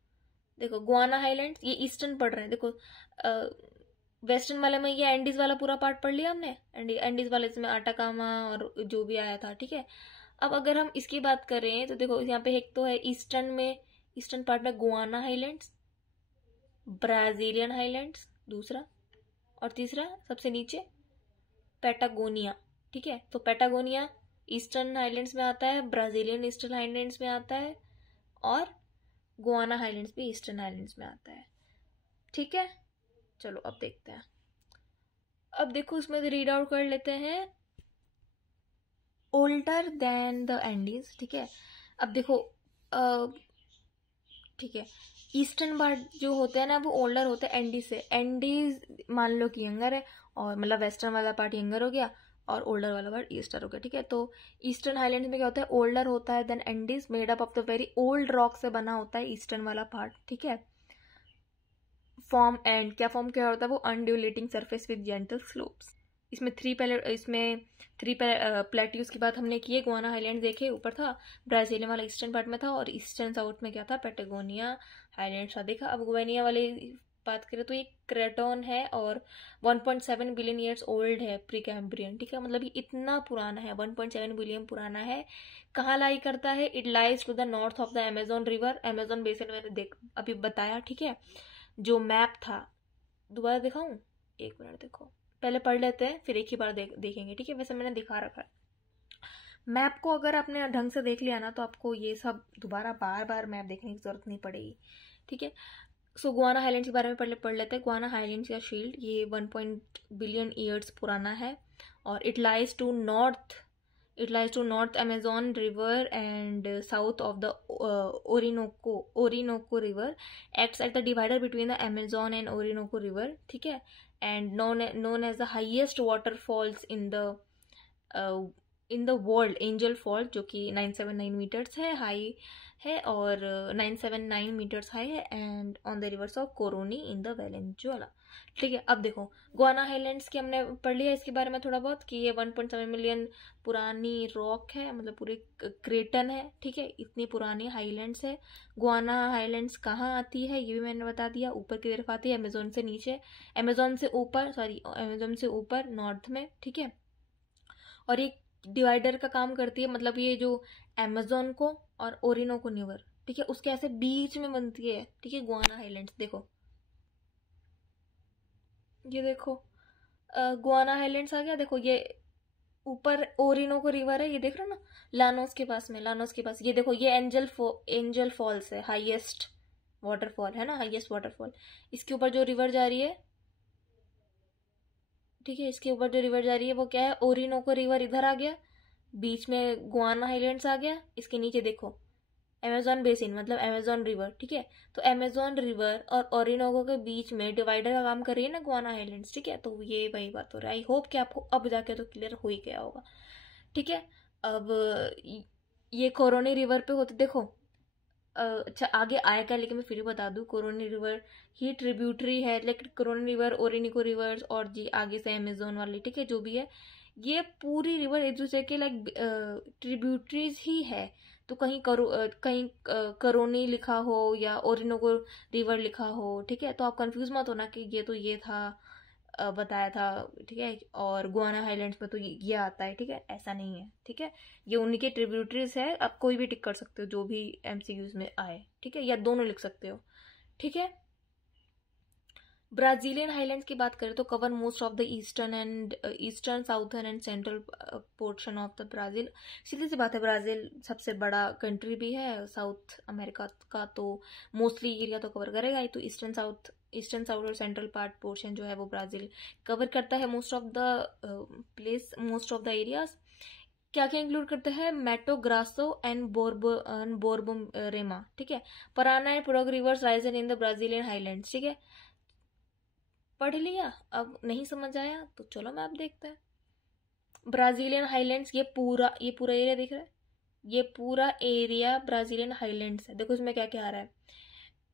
देखो गुआना हाईलैंड्स, ये ईस्टर्न पढ़ रहे हैं। देखो वेस्टर्न वाले में ये एंडीज वाला पूरा पार्ट पढ़ लिया हमने, एंडीज वाले इसमें आटाकामा और जो भी आया था। ठीक है, अब अगर हम इसकी बात करें तो देखो यहाँ पे एक तो है ईस्टर्न में, ईस्टर्न पार्ट में गुआना हाईलैंड्स, ब्राजीलियन हाईलैंड्स दूसरा, और तीसरा सबसे नीचे पैटागोनिया। ठीक है, तो पैटागोनिया ईस्टर्न हाईलैंड्स में आता है, ब्राजीलियन ईस्टर्न हाईलैंड्स में आता है, और गुआना हाईलैंड्स भी ईस्टर्न हाईलैंड्स में आता है। ठीक है, चलो अब देखते हैं। अब देखो इसमें रीड आउट कर लेते हैं, ओल्डर देन द एंडीज। ठीक है, अब देखो ठीक है, ईस्टर्न पार्ट जो होते हैं ना वो ओल्डर होते हैं एंडीज से। एंडीज मान लो कि यंगर है, और मतलब वेस्टर्न वाला पार्ट यंगर हो गया, और ओल्डर वाला पार्ट ईस्टर्न हो गया। ठीक है, तो ईस्टर्न हाईलैंड्स में क्या होता है, ओल्डर होता है then Andes, made up of the very old rock से बना होता है ईस्टर्न वाला पार्ट। ठीक है, फॉर्म एंड क्या फॉर्म क्या होता है, वो अनड्यूलेटिंग सरफेस विद जेंटल स्लोप्स। इसमें थ्री प्लेट्यूज की बात हमने की है। गुआना हाईलैंड देखे ऊपर था, ब्राजीलियन वाला ईस्टर्न पार्ट में था, और ईस्टर्न साउथ में क्या था, पैटागोनिया हाईलैंड था। देखा, अब गुआनिया वाले बात करें तो ये क्रेटोन है, और 1.7 बिलियन ईयर्स ओल्ड है, प्री कैम्ब्रियन। ठीक है, मतलब ये इतना पुराना है, 1.7 बिलियन पुराना है। कहाँ लाई करता है, it lies to the north of the Amazon river. Amazon basin मैंने अभी बताया। ठीक है, जो मैप था, दोबारा दिखाऊं, एक मिनट, देखो पहले पढ़ लेते हैं फिर एक ही बार देखेंगे। ठीक है, वैसे मैंने दिखा रखा है मैप को, अगर आपने ढंग से देख लिया ना तो आपको ये सब दोबारा बार बार मैप देखने की जरूरत नहीं पड़ेगी। ठीक है, सो गुआना हाईलैंड्स के बारे में पढ़ लेते हैं। गुआना हाईलैंड्स का शील्ड ये 1 बिलियन ईयर्स पुराना है, और it lies to north Amazon river and south of the Orinoco river, acts at the divider between the Amazon and Orinoco river. ठीक है, and known as the highest waterfalls in the world, Angel Fall, जो कि 979 metres है high है, और 979 metres high है, and on the rivers of Caroni in the Venezuela. ठीक है, अब देखो गुआना हाईलैंड्स की हमने पढ़ लिया इसके बारे में थोड़ा बहुत, कि ये 1.7 मिलियन पुरानी रॉक है, मतलब पूरे क्रेटन है। ठीक है, इतनी पुरानी हाईलैंड्स है। गुआना हाईलैंड्स कहाँ आती है ये भी मैंने बता दिया, ऊपर की तरफ आती है, अमेजोन से नीचे, अमेजोन से ऊपर नॉर्थ में। ठीक है, और ये डिवाइडर का काम करती है, मतलब ये जो अमेजोन को और ओरिनोको रिवर, ठीक है, उसके ऐसे बीच में बनती है। ठीक है, गुआना हाईलैंड्स देखो, ये देखो गुआना हाईलैंड्स आ गया। देखो ये ऊपर ओरिनोको रिवर है, ये देख रहे हो ना, लानोस के पास। ये देखो, ये एंजल फॉल्स है, हाईएस्ट वाटरफॉल है ना, हाईएस्ट वाटरफॉल। इसके ऊपर जो रिवर जा रही है, ठीक है, इसके ऊपर जो रिवर जा रही है वो क्या है, ओरिनोको रिवर इधर आ गया, बीच में गुआना हाईलैंड्स आ गया, इसके नीचे देखो अमेजोन बेसिन, मतलब अमेजोन रिवर। ठीक है, तो अमेजोन रिवर और ओरिनोको के बीच में डिवाइडर का काम कर रही है ना गुआना हाईलैंड्स। ठीक है, तो ये वही बात हो रहा है। आई होप कि आपको अब जाके तो क्लियर हो ही गया होगा। ठीक है, अब ये कोरोनी रिवर पे होते, देखो अच्छा आगे आएगा, लेकिन मैं फिर बता दूं, कोरोनी रिवर ही ट्रिब्यूटरी है, लेकिन कोरोनी रिवर, ओरिनिको रिवर्स, और जी आगे से अमेजोन वाली। ठीक है, जो भी है, ये पूरी रिवर एक दूसरे के लाइक ट्रिब्यूटरीज ही है। तो कहीं करोनी लिखा हो या ओरिनोको रिवर लिखा हो, ठीक है, तो आप कंफ्यूज मत होना कि ये तो ये था, बताया था। ठीक है, और गुआना हाईलैंड्स में तो ये आता है। ठीक है, ऐसा नहीं है। ठीक है, ये उन्हीं के ट्रिब्यूटरीज है, आप कोई भी टिक कर सकते हो जो भी एमसीक्यूज में आए। ठीक है, या दोनों लिख सकते हो। ठीक है, ब्राजीलियन हाईलैंड्स की बात करें तो cover most of the eastern southern and central portion of the Brazil. सीधी सी बात है, ब्राजील सबसे बड़ा कंट्री भी है साउथ अमेरिका का, तो मोस्टली एरिया तो कवर करेगा ही। तो ईस्टर्न साउथ और सेंट्रल पार्ट पोर्शन जो है वो ब्राजील कवर करता है, मोस्ट ऑफ द एरियाज। क्या क्या इंक्लूड करते हैं? मैटो ग्रासो एंड बोर्बोरेमा, ठीक है। Parana and Paraguay rivers risen in the Brazilian highlands, ठीक है। पढ़ लिया? अब नहीं समझ आया तो चलो मैप देखते हैं। ब्राजीलियन हाईलैंड्स, ये पूरा एरिया दिख रहा है, ये पूरा एरिया ब्राजीलियन हाईलैंड्स है। देखो इसमें क्या क्या आ रहा है,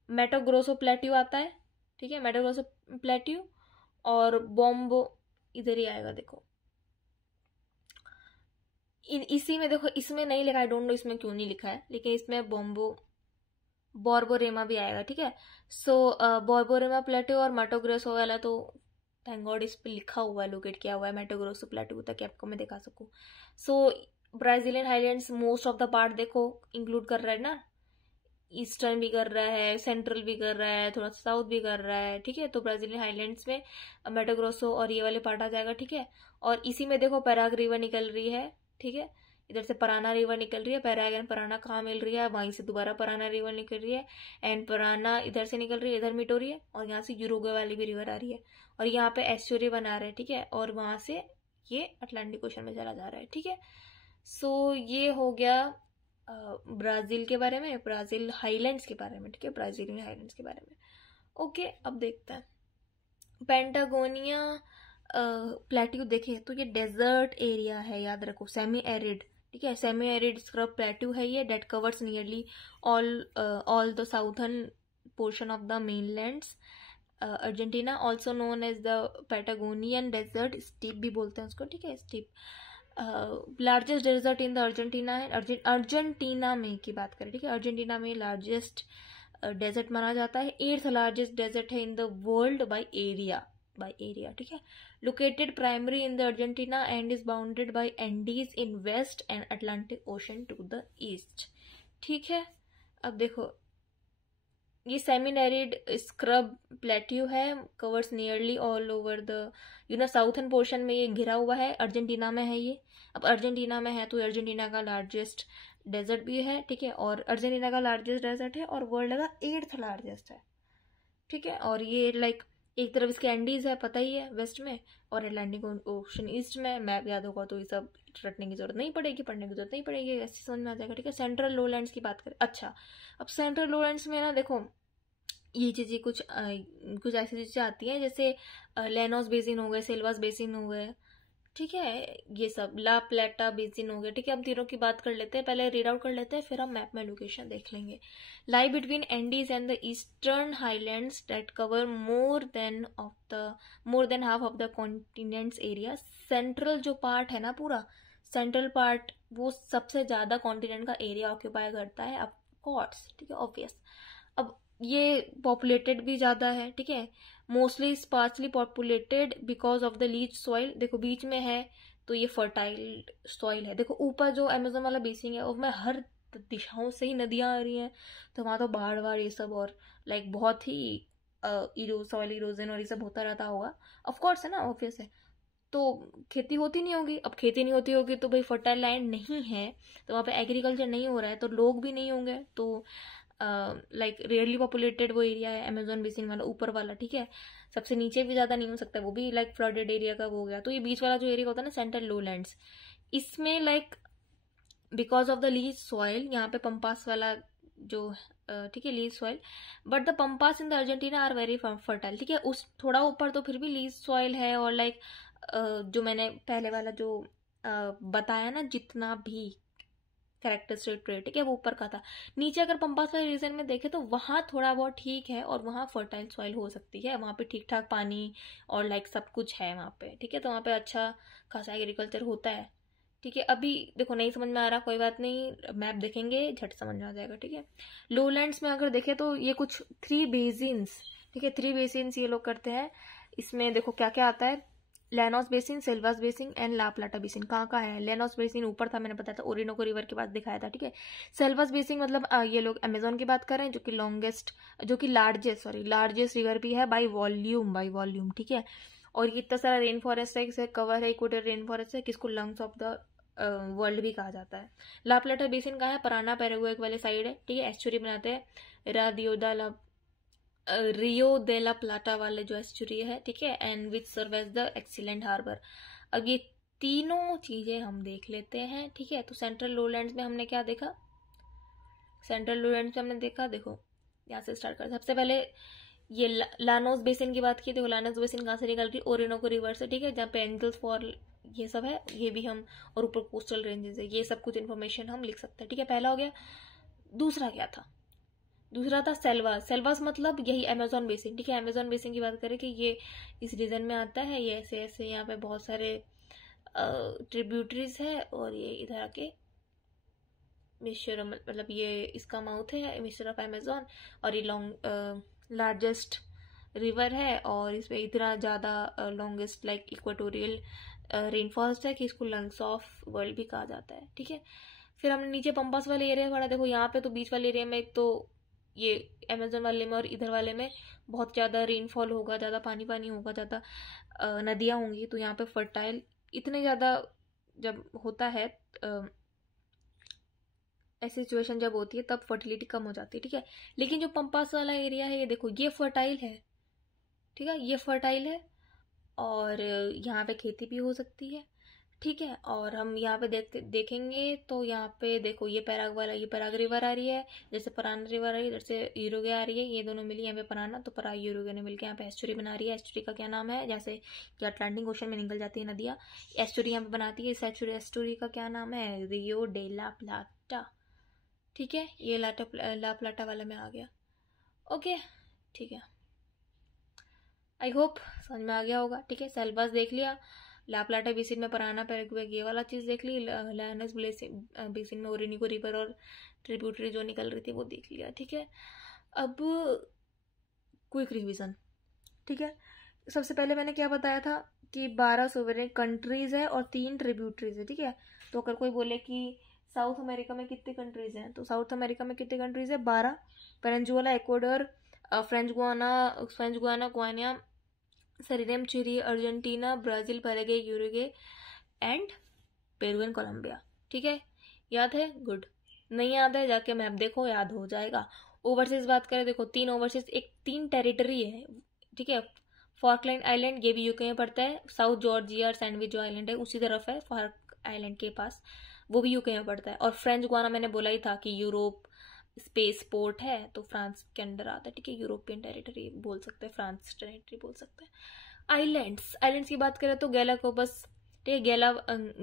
मैटो ग्रोसो प्लेट्यू आता है, ठीक है, मैटो ग्रोसो प्लेट्यू, और बॉम्बो इधर ही आएगा। देखो इसी में, देखो इसमें नहीं लिखा है, डोंट नो इसमें क्यों नहीं लिखा है, लेकिन इसमें बोर्बोरेमा भी आएगा, ठीक है। सो बोर्बोरेमा प्लेट्यू और मैटो ग्रोसो वाला तो थैंक गॉड इस पे लिखा हुआ है, लोकेट किया हुआ है मैटो ग्रोसो प्लेट्यू, ताकि आपको मैं दिखा सकूं। So Brazilian highlands most of the part देखो इंक्लूड कर रहा है ना, ईस्टर्न भी कर रहा है, सेंट्रल भी कर रहा है, थोड़ा सा साउथ भी कर रहा है, ठीक है। तो ब्राजीलियन हाईलैंड्स में मैटो ग्रोसो और ये वाले पार्ट आ जाएगा, ठीक है। और इसी में देखो पैराग रिवर निकल रही है, ठीक है, इधर से पराना रिवर निकल रही है। पैराग एंड पराना कहाँ मिल रही है? वहीं से दोबारा पराना रिवर निकल रही है, एंड पराना इधर से निकल रही है, इधर मीट हो रही है, और यहाँ से यूरुग्वे वाली भी रिवर आ रही है, और यहाँ पे एस्चुरी बना रहा है, ठीक है, और वहां से ये अटलांटिक ओशन में चला जा रहा है, ठीक है। सो ये हो गया ब्राजील के बारे में, ब्राजील हाईलैंड्स के बारे में, ठीक है, ब्राजीलियन हाईलैंड्स के बारे में। ओके, अब देखते हैं पेंटागोनिया प्लेट्यू। देखे तो ये डेजर्ट एरिया है, याद रखो, सेमी एरिड, ठीक है, सेमी एरिड स्क्रब प्लेट्यू है ये, that covers nearly all the southern portion of the mainlands Argentina, also known as the Patagonian desert, steppe भी बोलते हैं उसको, ठीक है, steppe. Largest desert in the Argentina है, अर्जेंटीना में की बात करें, ठीक है, अर्जेंटीना में लार्जेस्ट डेजर्ट माना जाता है, 8th लार्जेस्ट डेजर्ट है in the world by area, ठीक है। Located primary in the Argentina and is bounded by Andes in west and Atlantic ocean to the east, ठीक है। अब देखो ये सेमी एरिड स्क्रब प्लेट्यू है, covers nearly all over the southern portion में ये घिरा हुआ है, अर्जेंटीना में है ये। अब अर्जेंटीना में है तो अर्जेंटीना का लार्जेस्ट डेजर्ट भी है, ठीक है, और अर्जेंटीना का लार्जेस्ट डेजर्ट है और वर्ल्ड का 8th लार्जेस्ट है, ठीक है। और ये लाइक एक तरफ इसके एंडीज है, पता ही है, वेस्ट में, और अटलांटिक ओशन ईस्ट में। मैप याद होगा तो ये सब रटने की जरूरत नहीं पड़ेगी, पढ़ने की जरूरत नहीं पड़ेगी, ऐसे समझ में आ जाएगा, ठीक है। सेंट्रल लोलैंड्स की बात करें, अच्छा, अब सेंट्रल लोलैंड्स में ना देखो ये चीजें कुछ ऐसी चीजें आती हैं, जैसे लेनोस बेसिन हो गए, सेल्वास बेसिन हो गए, ठीक है, ये सब ला प्लेटा बेसिन हो गए, ठीक है। हम तीनों की बात कर लेते हैं, पहले रीड आउट कर लेते हैं, फिर हम मैप में लोकेशन देख लेंगे। Lie between Andes and the eastern highlands that cover more than half of the continents area. Central जो पार्ट है ना, पूरा सेंट्रल पार्ट, वो सबसे ज्यादा कॉन्टिनेंट का एरिया ऑक्यूपाई करता है, ऑफ कोर्स, ठीक है, ऑब्वियस। अब ये पॉपुलेटेड भी ज्यादा है, ठीक है, mostly sparsely populated because of the leach soil. देखो बीच में है तो ये फर्टाइल सॉइल है। देखो ऊपर जो अमेजोन वाला बेसिन है उसमें हर दिशाओं से ही नदियां आ रही हैं, तो वहां तो बाढ़ ये सब और लाइक बहुत ही सॉइल इरोजन और ये सब होता रहता होगा, ऑफकोर्स है ना, ऑब्वियस है। तो खेती होती नहीं होगी, अब खेती नहीं होती होगी तो भाई फर्टाइल लैंड नहीं है, तो वहाँ पे एग्रीकल्चर नहीं हो रहा है, तो लोग भी नहीं होंगे, तो लाइक रेयरली पॉपुलेटेड वो एरिया है अमेजोन बेसिन वाला, ऊपर वाला, ठीक है। सबसे नीचे भी ज्यादा नहीं हो सकता, वो भी लाइक फ्लडेड एरिया का वो हो गया। तो ये बीच वाला जो एरिया होता है ना, सेंट्रल लोलैंड्स, इसमें like because of the leach soil, यहाँ पे पंपास वाला जो ठीक है, leach soil, but the pampas in the Argentina are very fertile, ठीक है। उस थोड़ा ऊपर तो फिर भी लीज सॉइल है, और लाइक जो मैंने पहले वाला जो बताया ना, जितना भी कैरेक्टरिस्टिक ट्रेट, ठीक है, वो ऊपर का था। नीचे अगर पंपास वाले रीजन में देखे तो वहां थोड़ा बहुत ठीक है, और वहां फर्टाइल सॉइल हो सकती है, वहां पे ठीक ठाक पानी और लाइक सब कुछ है वहां पे, ठीक है, तो वहां पे अच्छा खासा एग्रीकल्चर होता है, ठीक है। अभी देखो नहीं समझ में आ रहा, कोई बात नहीं, मैप देखेंगे झट समझ में आ जाएगा, ठीक है। लोलैंड्स में अगर देखे तो ये कुछ 3 बेसिन्स, ठीक है, 3 बेसिन्स ये लोग करते हैं। इसमें देखो क्या क्या आता है, Llanos basin, Selvas basin and La Plata basin. कहाँ है? लेनोस बेसिन ऊपर था, मैंने बताया था, ओरिनोको रिवर के पास दिखाया था, ठीक है। सेल्वास बेसिन मतलब ये लोग अमेजोन की बात कर रहे हैं, जो कि लार्जेस्ट रिवर भी है बाई वॉल्यूम, ठीक है। और ये इतना सारा रेन फॉरेस्ट है, इसे कवर है, इक्वेटर रेन फॉरेस्ट है, किसको लंग्स ऑफ द वर्ल्ड भी कहा जाता है। ला प्लाटा बेसिन कहाँ है? पराना पैराग्वे वाले साइड है, ठीक है। एस्चुरी बनाते हैं रियो दे ला प्लाटा वाले जो एस्चुरी है, ठीक है, and which serve as the excellent harbour. अब ये तीनों चीजें हम देख लेते हैं, ठीक है। तो सेंट्रल लोलैंड्स में हमने क्या देखा? देखो यहाँ से स्टार्ट कर। सबसे पहले ये लानोस बेसिन की बात की। देखो लानोस बेसिन कहाँ से निकल रही? ओरिनोको रिवर से, ठीक है, जहाँ पे एंजल्स फॉल ये सब है, ये भी हम, और ऊपर कोस्टल रेंजेस है, ये सब कुछ इन्फॉर्मेशन हम लिख सकते हैं, ठीक है। पहला हो गया। दूसरा क्या था? दूसरा था सेल्वास मतलब यही अमेजोन बेसिन, ठीक है। अमेजोन बेसिन की बात करें कि ये इस रीजन में आता है, ये ऐसे ऐसे यहाँ पे बहुत सारे ट्रिब्यूटरीज है, और ये इधर आके मिस्टर मतलब ये इसका माउथ है, मिस्टर ऑफ अमेजोन, और ये लार्जेस्ट रिवर है, और इसमें इतना ज़्यादा लॉन्गेस्ट लाइक इक्वेटोरियल रेनफॉरेस्ट है कि इसको लंग्स ऑफ वर्ल्ड भी कहा जाता है, ठीक है। फिर हमने नीचे पंपास वाले एरिया पढ़ा। देखो यहाँ पे तो बीच वाले एरिया में एक तो ये अमेजोन वाले में और इधर वाले में बहुत ज़्यादा रेनफॉल होगा, ज़्यादा पानी होगा, ज़्यादा नदियाँ होंगी, तो यहाँ पे फर्टाइल इतने ज़्यादा जब होता है, ऐसी सिचुएशन जब होती है तब फर्टिलिटी कम हो जाती है, ठीक है। लेकिन जो पंपास वाला एरिया है, ये देखो ये फर्टाइल है, ठीक है, ये फर्टाइल है, और यहाँ पे खेती भी हो सकती है, ठीक है। और हम यहाँ पे देखेंगे तो यहाँ पे देखो ये पराग रिवर आ रही है, जैसे पराना रिवर आ रही है, जैसे यूरुगे आ रही है, ये दोनों मिली यहाँ पे पराना, तो पराग यूरुगे ने मिलकर यहाँ पे एस्चुरी बना रही है। एस्चुरी का क्या नाम है? जैसे कि अटलांटिक ओशन में निकल जाती है नदियाँ, एस्चुरी यहाँ पे बनाती है। इस एस्चुरी का क्या नाम है? रियो डे ला प्लाटा, ठीक है। ये ला प्लाटा वाला में आ गया, ओके, ठीक है। आई होप समझ में आ गया होगा, ठीक है। सेल्वास देख लिया, ला प्लाटा बेसिन में पराना पैराग्वे ये वाला चीज़ देख ली, लायनस बेसिन में ओरिनिको रिवर और ट्रिब्यूटरी जो निकल रही थी वो देख लिया, ठीक है। अब क्विक रिवीजन, ठीक है। सबसे पहले मैंने क्या बताया था कि 12 सोवरेन कंट्रीज है और 3 ट्रिब्यूटरीज है, ठीक है। तो अगर कोई बोले कि साउथ अमेरिका में कितनी कंट्रीज हैं, तो साउथ अमेरिका में कितनी कंट्रीज है? 12। Peninsula, Ecuador, French Guiana, Guyana, Suriname, Chile, Argentina, Brazil, Paraguay, Uruguay and Peru and Colombia, ठीक है। याद है? गुड। नहीं याद है जाके मैप देखो, याद हो जाएगा। ओवरसीज बात करें, देखो 3 ओवरसीज, 3 टेरिटरी है, ठीक है। फॉकलैंड आइलैंड, ये भी यूके में पड़ता है। साउथ जॉर्जिया और सैंडविच जो आइलैंड है उसी तरफ है, फॉक आइलैंड के पास, वो भी यूके में पड़ता है। और फ्रेंच गुआना मैंने बोला ही था कि यूरोप स्पेस पोर्ट है, तो फ्रांस के अंडर आता है, ठीक है। यूरोपियन टेरिटरी बोल सकते हैं, फ्रांस टेरिटरी बोल सकते हैं। आइलैंड्स की बात करें तो गैलापागोस, ठीक है,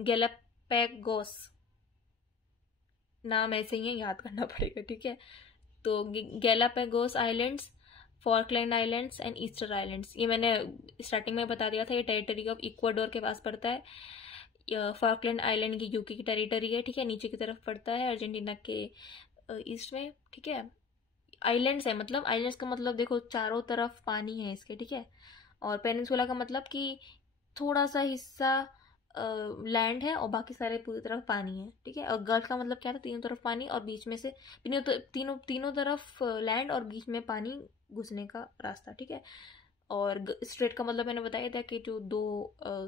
गैलापैगोस नाम ऐसे ही है, याद करना पड़ेगा, ठीक है। तो Galapagos islands, Falkland islands and Easter islands, ये मैंने स्टार्टिंग में बता दिया था, ये टेरिटरी ऑफ इक्वाडोर के पास पड़ता है। फॉकलैंड आइलैंड की यूके की टेरिटरी है, ठीक है, नीचे की तरफ पड़ता है अर्जेंटीना के ईस्ट में, ठीक है। आइलैंड्स है, मतलब आइलैंड्स का मतलब देखो चारों तरफ पानी है इसके, ठीक है। और पेनिनसुला का मतलब कि थोड़ा सा हिस्सा लैंड है और बाकी सारे पूरी तरफ पानी है, ठीक है। और गल्फ का मतलब क्या था? तीनों तरफ पानी और बीच में से तीनों तरफ लैंड और बीच में पानी घुसने का रास्ता, ठीक है। और स्ट्रेट का मतलब मैंने बताया था कि जो दो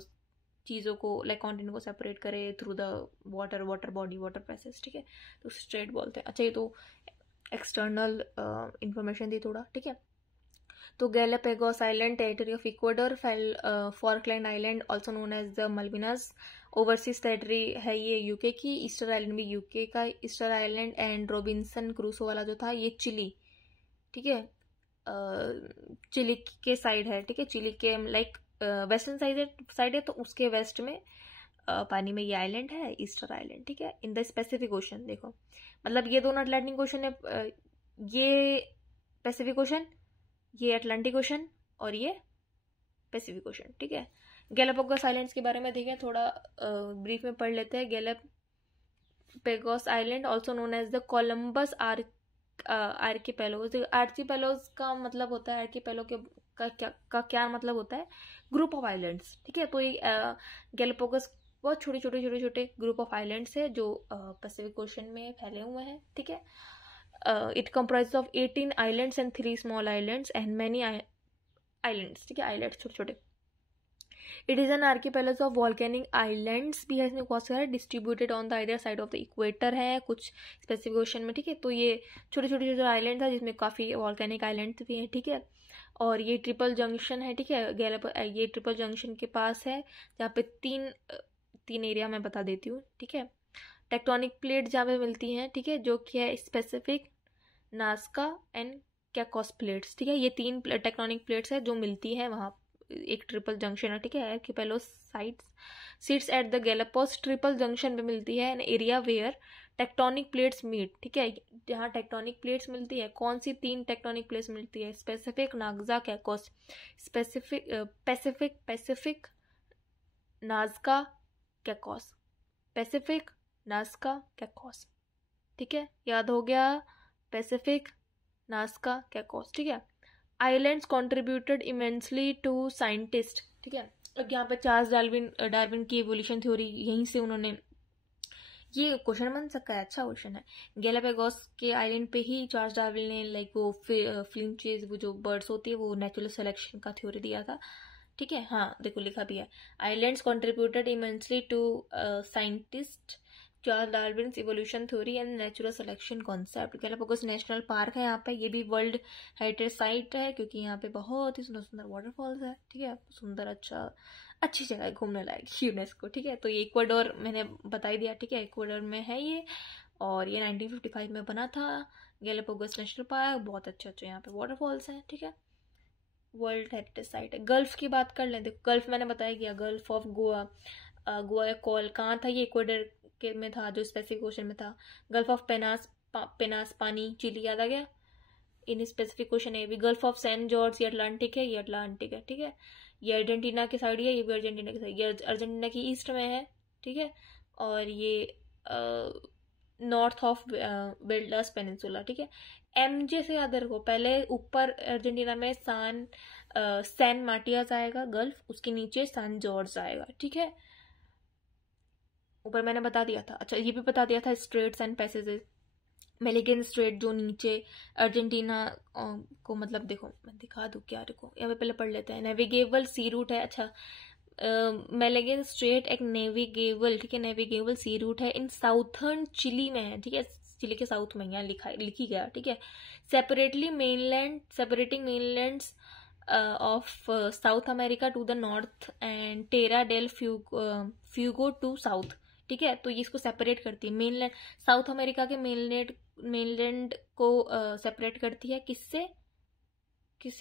चीज़ों को लाइक कॉन्टिनेंट को सेपरेट करे through the water body, water passage, ठीक है, तो स्ट्रेट बोलते हैं। अच्छा, ये तो एक्सटर्नल इंफॉर्मेशन दी थोड़ा, ठीक है। तो Galapagos island, territory of Ecuador, Falkland island also known as the Malvinas, overseas territory है ये यूके की। ईस्टर आइलैंड भी यूके का, Easter island and Robinson Crusoe वाला जो था ये चिली, ठीक है, चिली के साइड है, ठीक है। चिली के लाइक वेस्टर्न साइड है, तो उसके वेस्ट में पानी में ये आइलैंड है, ईस्टर आइलैंड, ठीक है, इन द स्पेसिफिक ओशन। देखो मतलब ये दोनों अटलांटिक ओशन है, ये पैसिफिक ओशन, ये अटलांटिक ओशन और ये पैसिफिक ओशन, ठीक है। गैलापागोस आइलैंड्स के बारे में देखें थोड़ा ब्रीफ में पढ़ लेते हैं। Galapagos island also known as the Columbus archipelago. Archipelago का मतलब होता है, आर्कीपेलो के का क्या मतलब होता है, ग्रुप ऑफ आइलैंड्स, ठीक है। तो ये गैलापागोस बहुत छोटे छोटे छोटे छोटे ग्रुप ऑफ आइलैंड्स है जो पैसिफिक ओशन में फैले हुए हैं, ठीक है। It comprise of 18 islands and 3 small islands and many islands, ठीक है, आइलैंड्स छोटे छोटे। It is an archipelago of volcanic islands भी है, distributed on the other side of the equator है कुछ स्पेसिफिक ओशन में, ठीक है। तो ये छोटे छोटे जो आइलैंड है जिसमें काफ़ी वॉल्केनिक आइलैंड भी है, ठीक है। और ये ट्रिपल जंक्शन है, ठीक है। ये ट्रिपल जंक्शन के पास है जहाँ पे तीन एरिया मैं बता देती हूँ, ठीक है। टेक्टोनिक प्लेट जहाँ पे मिलती हैं, ठीक है, जो कि है स्पेसिफिक, नास्का एंड कैकोस प्लेट्स, ठीक है। ये 3 टेक्टोनिक प्लेट्स है जो मिलती है वहाँ, एक ट्रिपल जंक्शन है, ठीक है। Archipelago sits at the Galapagos triple junction पे मिलती है, an area where tectonic plates meet, ठीक है। जहाँ टेक्टोनिक प्लेट्स मिलती है, कौन सी 3 टेक्टोनिक प्लेट्स मिलती है, स्पेसिफिक, नाग्जा, Cocos. Pacific, Nazca, Cocos, Pacific, Nazca, Cocos, ठीक है। याद हो गया, पैसिफिक, नाज़का, कैकोस, ठीक है। Islands contributed immensely to scientist, ठीक है। अब यहाँ पे चार्ल्स डार्विन की एवोल्यूशन थ्योरी, यहीं से उन्होंने, ये क्वेश्चन बन सकता है, अच्छा क्वेश्चन है। गैलापागोस के आइलैंड पे ही चार्ल्स डार्विन ने लाइक वो फ्लिंचेस, वो जो बर्ड्स होती है, वो नेचुरल सिलेक्शन का थ्योरी दिया था, ठीक है। हाँ देखो लिखा भी है, islands contributed immensely to scientist Charles Darwin's evolution theory and natural selection concept. Galapagos national park है यहाँ पे, ये भी वर्ल्ड हेरिटेज साइट है क्योंकि यहाँ पे बहुत ही सुंदर सुंदर वाटरफॉल्स है, ठीक है। सुंदर, अच्छी जगह है घूमने लायक यूनेस्को, ठीक है। तो ये इक्वाडोर मैंने बता ही दिया, ठीक है, इक्वाडोर में है ये, और ये 1955 में बना था गैलापागोस नेशनल पार्क। बहुत अच्छे यहाँ पे वाटरफॉल्स हैं, ठीक है, वर्ल्ड हेरिटेज साइट है। गल्फ की बात कर लें, देखो गल्फ मैंने बताया गया, gulf of Goa, Goa call कहाँ था, ये इक्वाडोर के में था, जो स्पेसिफिक ओशन में था। गल्फ ऑफ पेनास पानी, चिली, याद आ गया, इन स्पेसिफिक ओशन है। भी गल्फ ऑफ सेंट जॉर्ज, ये अटलांटिक है, ये अटलांटिक है, ठीक है। ये अर्जेंटीना की साइड है, ये भी अर्जेंटीना की साइड, ये अर्जेंटीना की ईस्ट में है, ठीक है। और ये नॉर्थ ऑफ विल्डर्स पेनिनसुला, ठीक है। एमजे से याद रखो, पहले ऊपर अर्जेंटीना में सैन मार्टियाज आएगा गल्फ, उसके नीचे सैन जॉर्ज आएगा, ठीक है। ऊपर मैंने बता दिया था, अच्छा ये भी बता दिया था, स्ट्रेट्स एंड पैसेजेस। मेलेगिन स्ट्रेट जो नीचे अर्जेंटीना को, मतलब देखो मैं दिखा दूँ क्या, देखो यहाँ पे पहले पढ़ लेते हैं। नेविगेबल सी रूट है, अच्छा मेलेगिन स्ट्रेट एक नेविगेबल, ठीक है, नेविगेबल सी रूट है, इन साउथर्न चिली में है, ठीक है, चिली के साउथ में यहाँ लिखी गया, ठीक है। Separating mainlands of South America to the north and Tierra del Fuego to south, ठीक है। तो ये इसको सेपरेट करती है, मेनलैंड साउथ अमेरिका के मेनलैंड को सेपरेट करती है, किससे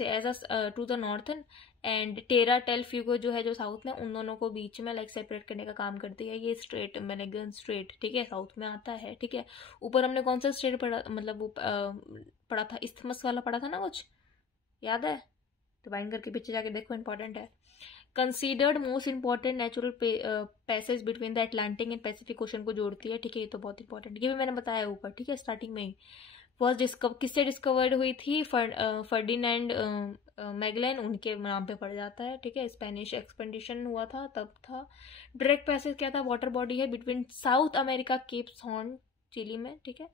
as a to the northern, and Tierra del Fuego जो है जो साउथ में, उन दोनों को बीच में लाइक सेपरेट करने का काम करती है ये स्ट्रेट, मेलेगिन स्ट्रेट, ठीक है, साउथ में आता है, ठीक है। ऊपर हमने कौन सा स्ट्रेट पढ़ा, मतलब वो पढ़ा था, इस्थमस वाला पढ़ा था ना, कुछ याद है, रिवाइंड करके पीछे जाके देखो, इंपॉर्टेंट है। Considered most important natural passage between the Atlantic and Pacific ocean को जोड़ती है, ठीक है, ये तो बहुत इंपॉर्टेंट, ये भी मैंने बताया ऊपर, ठीक है, स्टार्टिंग में ही। किससे डिस्कवर्ड हुई थी, फर्डिनेंड मैगेलन, उनके नाम पे पड़ जाता है, ठीक है। स्पेनिश एक्सपेडिशन हुआ था तब था। डायरेक्ट पैसेज क्या था, वाटर बॉडी है between South America, Cape Horn Chile में, ठीक है,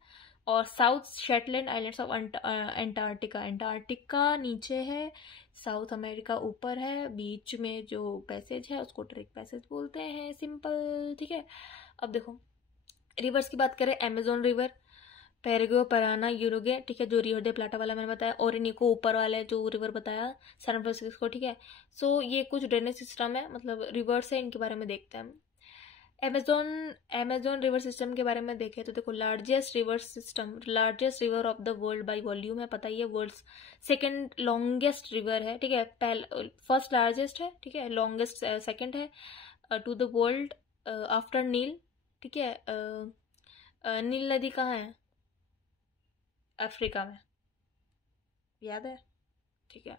और South Shetland islands of Antarctica नीचे है, साउथ अमेरिका ऊपर है, बीच में जो पैसेज है उसको डायरेक्ट पैसेज बोलते हैं, सिंपल, ठीक है। अब देखो रिवर्स की बात करें, अमेजोन रिवर, पैराग्वे, पराना, यूरुगे, ठीक है, जो रिवर दे प्लाटा वाला मैंने बताया, ओरिनिको ऊपर वाला है जो रिवर बताया, सैन फ्रांसिस्को, ठीक है। सो ये कुछ ड्रेनेज सिस्टम है, मतलब रिवर्स है, इनके बारे में देखते हैं हम। अमेजोन रिवर सिस्टम के बारे में देखें तो देखो, largest river of the world bye volume है, पता ही है, वर्ल्ड सेकंड लॉन्गेस्ट रिवर है, ठीक है, फर्स्ट लार्जेस्ट है, ठीक है, लॉन्गेस्ट सेकंड है टू द वर्ल्ड आफ्टर नील, ठीक है। नील नदी कहाँ है, अफ्रीका में, याद है, ठीक है।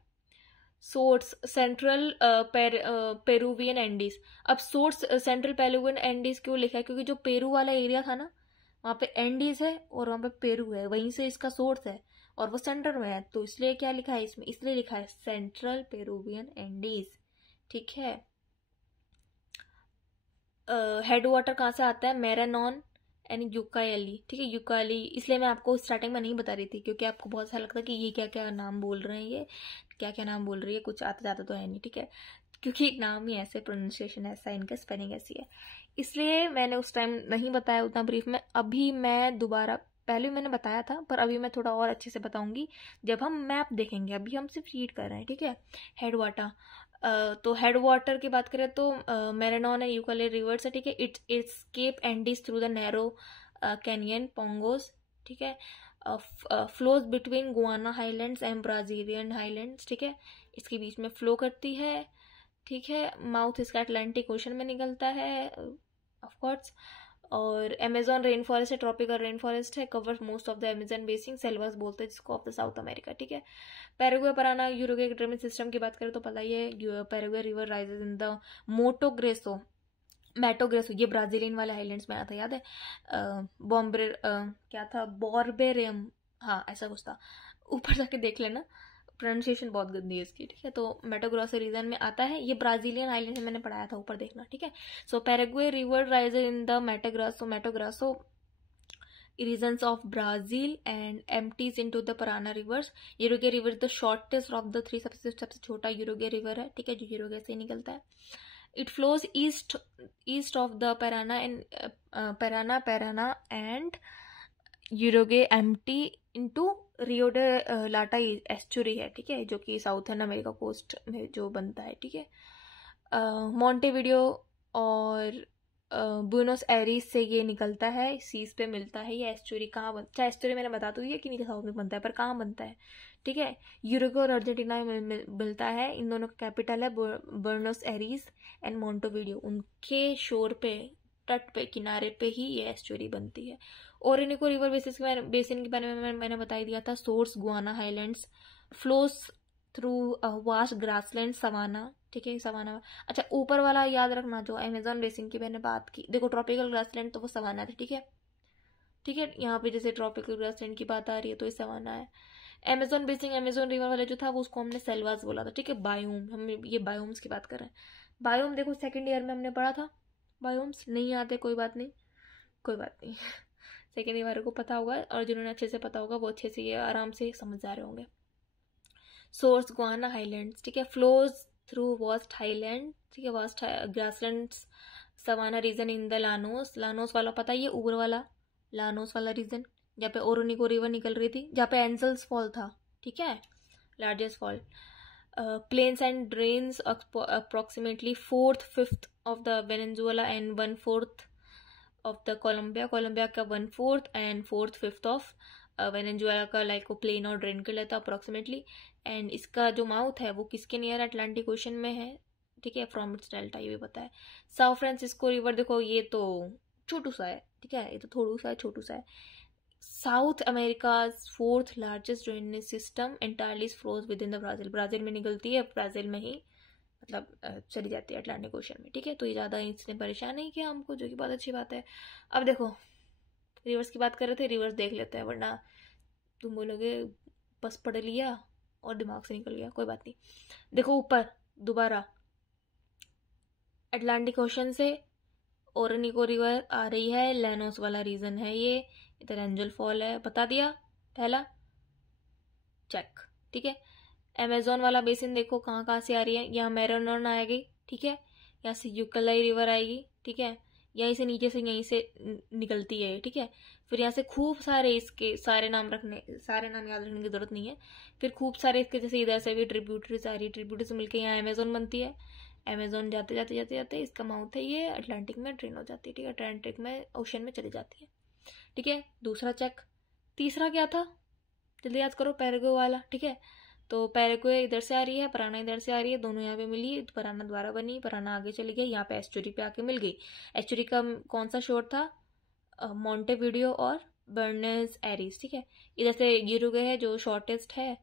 सोर्स सेंट्रल पेरुवियन एंडीज, अब सोर्स सेंट्रल पेरुवियन एंडीज क्यों लिखा है, क्योंकि जो पेरू वाला एरिया था ना, वहाँ पे एंडीज है और वहाँ पे पेरू है, वहीं से इसका सोर्स है और वो सेंटर में है, तो इसलिए क्या लिखा है इसमें, इसलिए लिखा है सेंट्रल पेरुवियन एंडीज। ठीक है। हेड वाटर कहाँ से आता है, मैरानॉन एंड यूकाली। ठीक है, यूकाली इसलिए मैं आपको स्टार्टिंग में नहीं बता रही थी क्योंकि आपको बहुत अच्छा लगता है कि ये क्या क्या नाम बोल रहे हैं, ये क्या क्या नाम बोल रही है, कुछ आता जाता तो है नहीं। ठीक है, क्योंकि नाम ही ऐसे, प्रोनाउंसिएशन ऐसा, इनका स्पेलिंग ऐसी है, इसलिए मैंने उस टाइम नहीं बताया उतना ब्रीफ में। अभी मैं दोबारा, पहले मैंने बताया था पर अभी मैं थोड़ा और अच्छे से बताऊंगी जब हम मैप देखेंगे, अभी हम सिर्फ रीड कर रहे हैं। ठीक है, हेड वाटर, तो हेड वाटर की बात करें तो मैरानॉन है, यूकाली रिवर से। ठीक है, it's escape Andes through the narrow canyon pongos. ठीक है, flows between Guiana highlands and Brazilian highlands. ठीक है, इसके बीच में फ्लो करती है। ठीक है, माउथ इसका अटलांटिक ओशन में निकलता है ऑफ कोर्स। और अमेजोन रेन फॉरेस्ट है, ट्रॉपिकल रेन फॉरेस्ट है, covers most of the Amazon basin, selvas बोलते हैं जिसको, ऑफ द साउथ अमेरिका। ठीक है, Paraguay Parana Uruguay drainage system की बात करें तो पता ही है, Paraguay river rises in the Mato Grosso, ये ब्राजीलियन वाले आइलैंड्स में आता, याद है, बॉम्बे क्या था, बॉर्बेरियम, हाँ ऐसा कुछ था, ऊपर जाके देख लेना, प्रोनाउंसिएशन बहुत गंदी है इसकी। ठीक है, तो मैटोग्रासो रीजन में आता है, ये ब्राजीलियन आइलैंड मैंने पढ़ाया था, ऊपर देखना। ठीक है, so Paraguay river rises in the Mato Grosso regions of Brazil and empties into the Parana rivers. Uruguay river is the shortest of the three, सबसे छोटा यूरोगे रिवर है। ठीक है, जो यूरोगे से निकलता है। It flows east of the Parana and Uruguay empty into Rio de la Plata estuary है। ठीक है, जो कि साउथर्न अमेरिका कोस्ट में जो बनता है। ठीक है, मोंटेविडियो और बुनोस एरिस से ये निकलता है, सीज पे मिलता है। ये एस्चुरी कहाँ बनता है, एस्चुरी मैंने बता दी है कि नहीं साउथ में बनता है, पर कहाँ बनता है। ठीक है, यूरुग्वे और अर्जेंटीना में मिलता है, इन दोनों का कैपिटल है बुनोस एरिस एंड मोंटेविडियो, उनके शोर पे, तट पे, किनारे पे ही ये एस्चुरी बनती है। ओरिनिको रिवर बेसिन के बारे में मैंने बता दिया था, source Guiana highlands, flows through vast grassland savanna. ठीक है, सवाना, अच्छा ऊपर वाला याद रखना जो अमेजोन बेसिन की मैंने बात की, देखो ट्रॉपिकल ग्रासलैंड तो वो सवाना थे। ठीक है, ठीक है, यहाँ पे जैसे ट्रॉपिकल ग्रासलैंड की बात आ रही है तो ये सवाना है। अमेजोन बेसिन, अमेजोन रिवर वाला जो था वो उसको हमने सेल्वास बोला था। ठीक है, बायोम, हम ये बायोम्स की बात कर रहे हैं। बायोम देखो सेकेंड ईयर में हमने पढ़ा था, बायोम्स नहीं आते कोई बात नहीं, कोई बात नहीं सेकेंड ईयर को पता होगा, और जिन्होंने अच्छे से पता होगा वो अच्छे से ये आराम से समझ जा रहे होंगे। Source Guiana highlands. ठीक है, फ्लोज थ्रू वास्ट हाईलैंड। ठीक है, vast grasslands, savanna region in the Llanos वाला पता है, ये ऊपर वाला लानोस वाला रीजन जहाँ पे ओरोनिको रिवर निकल रही थी, जहाँ पे एंजल्स फॉल था। ठीक है, largest fall. Plains and drains approximately 4/5 of the Venezuela and 1/4 of the Colombia का 1/4 एंड 4/5 ऑफ वेनेजुएला का लाइक वो प्लेन और ड्रेन कर लेता अप्रोक्सीमेटली। एंड इसका जो माउथ है वो किसके नियर अटलांटिक ओशन में है। ठीक है, फ्रॉम इट्स डेल्टा, ये भी पता है। साउथ फ्रांसिस्को रिवर देखो ये तो छोटू सा है। ठीक है, ये तो थोड़ू सा है, छोटू सा है। South America 4th largest drainage system entirely flows with in the Brazil में निकलती है, ब्राजील में ही मतलब चली जाती है अटलांटिक ओशन में। ठीक है, तो ये ज़्यादा इसने परेशान नहीं किया हमको, जो कि बहुत अच्छी बात है। अब देखो रिवर्स की बात कर रहे थे, रिवर्स देख लेते हैं, वरना तुम बोलोगे बस पढ़ लिया और दिमाग से निकल गया, कोई बात नहीं। देखो ऊपर दोबारा अटलांटिक ओशन से ओरोनिको रिवर आ रही है, लैनोस वाला रीजन है ये, इधर एंजल फॉल है, बता दिया पहला, चेक। ठीक है, अमेजोन वाला बेसिन देखो कहाँ कहाँ से आ रही है, यहाँ मैरानॉन आएगी। ठीक है, यहाँ से यूकाली रिवर आएगी। ठीक है, यहीं से नीचे से यहीं से निकलती है। ठीक है, फिर यहाँ से खूब सारे, इसके सारे नाम याद रखने की जरूरत नहीं है। फिर खूब सारे इसके जैसे इधर से भी ट्रिब्यूटरीज आ रही है, ट्रिब्यूटरी से मिलकर यहाँ अमेजोन बनती है। अमेजोन जाते जाते जाते जाते इसका माउथ है ये अटलांटिक में ड्रेन हो जाती है। ठीक है, अटलांटिक में ओशन में चली जाती है। ठीक है, दूसरा चेक। तीसरा क्या था, जल्दी याद करो, पैराग्वे वाला। ठीक है, तो पैराग्वे इधर से आ रही है, पराना इधर से आ रही है, दोनों यहाँ पे मिली, पराना द्वारा बनी, पराना आगे चली गई, यहाँ पे एस्चुरी पे आके मिल गई। एस्चुरी का कौन सा शोर था, मोंटेविडियो और बर्नेस एरिस। ठीक है, इधर से यूरुग्वे है जो शॉर्टेस्ट है।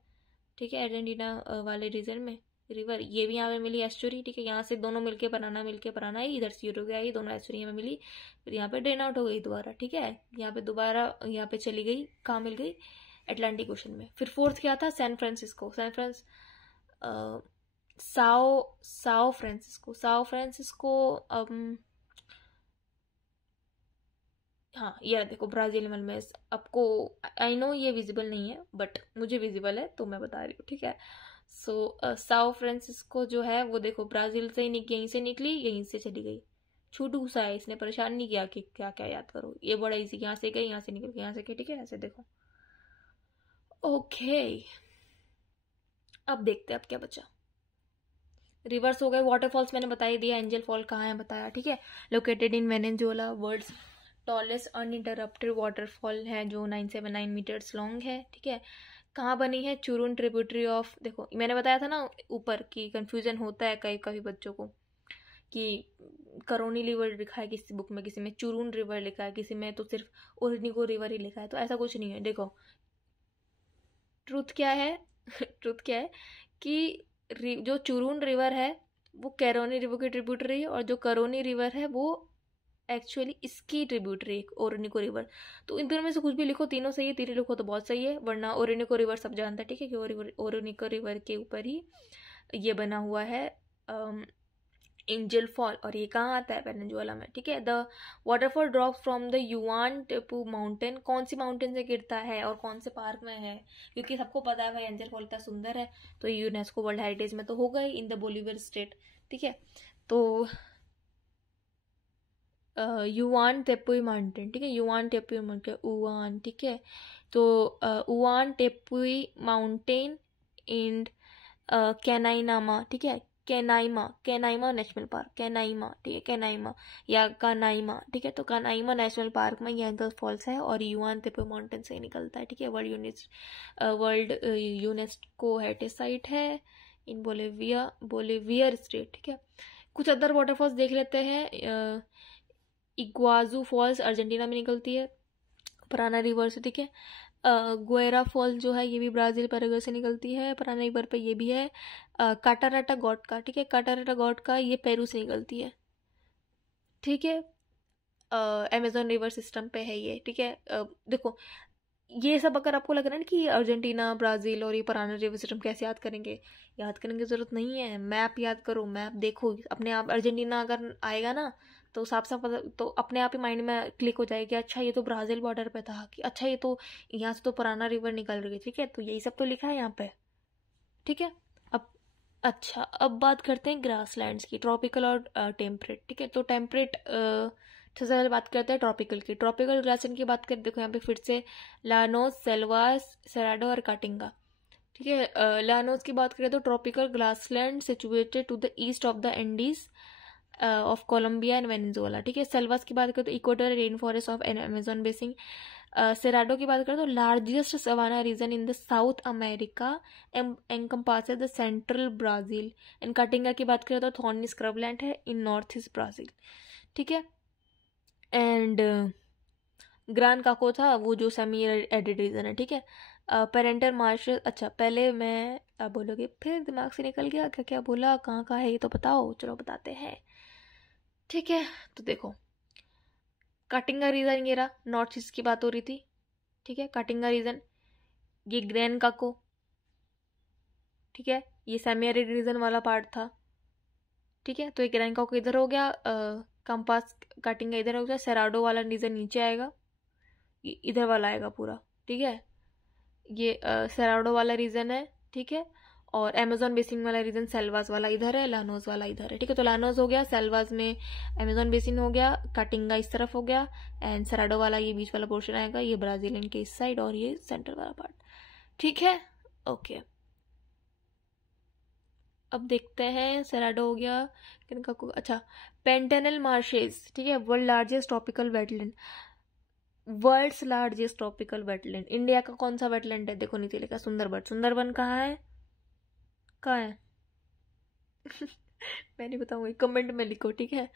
ठीक है, अर्जेंटीना वाले रीजन में, रिवर, ये भी यहाँ पे मिली एस्टोरी, ठीक है। यहाँ से दोनों मिलके बनाना है, इधर से रुक गई, दोनों एस्टोरी यहाँ पे मिली, फिर यहाँ पे ड्रेन आउट हो गई दोबारा, ठीक है। यहाँ पे दोबारा यहाँ पे चली गई, कहाँ मिल गई, अटलांटिक ओशन में। फिर फोर्थ क्या था, सैन फ्रांसिस्को, साओ फ्रांसिस्को। हाँ ये देखो ब्राजील में, आपको आई नो ये विजिबल नहीं है बट मुझे विजिबल है तो मैं बता रही हूँ, ठीक है। सो साओ फ्रांसिस्को जो है वो देखो ब्राजील से यहीं से निकली, यहीं से चली गई। छोटू सा है, इसने परेशान नहीं किया कि क्या क्या याद करो, ये बड़ा इजी, यहाँ से गई, यहाँ से निकल गई, यहाँ से गई, ठीक है। ऐसे देखो, ओके। अब देखते हैं अब क्या बचा। रिवर्स हो गए, वाटरफॉल्स मैंने बता ही दिया, एंजल फॉल कहाँ है बताया, ठीक है। Located in Venezuela, world's tallest uninterrupted waterfall है जो 979 मीटर्स लॉन्ग है, ठीक है। कहाँ बनी है, चुरुन ट्रिब्यूटरी ऑफ, देखो मैंने बताया था ना ऊपर कि कंफ्यूजन होता है कई बच्चों को कि करोनी रिवर लिखा है किसी बुक में, किसी में चुरुन रिवर लिखा है, किसी में तो सिर्फ ओरनिको रिवर ही लिखा है, तो ऐसा कुछ नहीं है। देखो ट्रुथ क्या है ट्रुथ क्या है कि जो चुरुन रिवर है वो कैरोनी रिवर की ट्रिब्यूटरी है, और जो करोनी रिवर है वो एक्चुअली इसकी ट्रिब्यूटरी ओरनिको रिवर। तो इन दोनों में से कुछ भी लिखो, तीनों सही है, तीनों लिखो तो बहुत सही है, वरना ओरनिको रिवर सब जानता है, ठीक है, कि ओरनिको रिवर के ऊपर ही ये बना हुआ है एंजल फॉल, और ये कहाँ आता है, वेनेजुएला में, ठीक है। The waterfall drops from the Auyan tepui mountain, कौन सी माउंटेन से गिरता है और कौन से पार्क में है, क्योंकि सबको पता है भाई एंजल फॉल इतना सुंदर है तो यूनेस्को वर्ल्ड हेरिटेज में तो होगा ही, इन द बोलीवियर स्टेट, ठीक है। तो युआन टेपुई माउंटेन, ठीक है, युआन टेपुई माउंटेन, उआन, ठीक है। तो उआन टेपुई माउंटेन इन कैनाइनामा, ठीक है, कैनाइमा नेशनल पार्क, कैनाइमा, ठीक है, कैनाइमा या कानाइमा, ठीक है। तो कानाइमा नेशनल पार्क में ये एंजल फॉल्स है और युआन टेपुई माउंटेन से ही निकलता है, ठीक है। वर्ल्ड यूनेस्को हेरिटेज साइट है इन बोलीवियर स्टेट, ठीक है। कुछ अदर वाटरफॉल्स देख लेते हैं। इग्वाजू फॉल्स अर्जेंटीना में निकलती है, पराना रिवर से, ठीक है। गुएरा फॉल जो है ये भी ब्राजील पैराग्वे से निकलती है, पराना रिवर पे ये भी है। काटाराटा गॉट का, ठीक है, काटाराटा गॉट का ये पेरू से निकलती है, ठीक है। अमेजोन रिवर सिस्टम पे है ये, ठीक है। देखो ये सब अगर आपको लग रहा है ना कि अर्जेंटीना, ब्राजील और ये पराना रिवर सिस्टम कैसे याद करेंगे, याद करने की जरूरत नहीं है, मैप याद करो, मैप देखो अपने आप, अर्जेंटीना अगर आएगा ना तो साफ साफ तो अपने आप ही माइंड में क्लिक हो जाएगी, अच्छा ये तो ब्राजील बॉर्डर पे था, कि अच्छा ये तो यहाँ से तो पुराना रिवर निकल रही है, ठीक है। तो यही सब तो लिखा है यहाँ पे, ठीक है। अब अच्छा, अब बात करते हैं ग्रासलैंड्स की, ट्रॉपिकल और टेम्परेट, ठीक है। तो टेम्परेट सबसे पहले बात करते हैं ट्रॉपिकल की। ट्रॉपिकल ग्रासलैंड की बात करें, देखो यहाँ पे फिर से लानोस, सेल्वास, सेराडो और काटिंगा, ठीक है। लानोस की बात करें तो tropical grassland situated to the east of the Andes of Colombia and Venezuela, ठीक है। सेल्वास की बात करें तो equatorial rain forest of Amazon basin. Cerrado की बात करें तो largest savanna region in the South America encompasses the central Brazil. And Caatinga की बात करें तो थॉर्नी स्क्रबलैंड है इन नॉर्थ ईस्ट ब्राजील, ठीक है। एंड ग्रान काको था वो जो सेमी एरिड रीजन है, ठीक है। पेरेंटल मार्शल, अच्छा पहले मैं आप बोलोगे फिर दिमाग से निकल गया, क्या क्या बोला, कहाँ कहाँ है ये तो बताओ, चलो बताते हैं, ठीक है। तो देखो काटिंगा रीजन ये रहा, नॉर्थ ईस्ट की बात हो रही थी, ठीक है। काटिंगा रीजन ये ग्रैन काको, ठीक है, ये सेमी एरिड रीजन वाला पार्ट था, ठीक है। तो ये ग्रैन काको इधर हो गया, कंपास काटिंगा इधर हो गया, सेराडो वाला रीजन नीचे आएगा, इधर वाला आएगा पूरा, ठीक है। ये सेराडो वाला रीजन है, ठीक है। और अमेजोन बेसिन वाला रीजन सेल्वास वाला इधर है, लानोस वाला इधर है, ठीक है। तो लानोस हो गया, सेल्वास में अमेजोन बेसिन हो गया, काटिंगा इस तरफ हो गया, एंड सेराडो वाला ये बीच वाला पोर्शन आएगा, ये ब्राजीलियन के इस साइड और ये सेंट्रल वाला पार्ट, ठीक है, ओके। अब देखते हैं, सेराडो हो गया, किनका को, अच्छा पेंटेनल मार्शेस, ठीक है, world largest tropical wetland, world's largest tropical wetland. India का कौन सा वेटलैंड है, देखो नीचे लिखा सुंदरबन, सुंदरबन कहाँ है, कहाँ है मैं नहीं बताऊंगी, कमेंट में लिखो, ठीक है,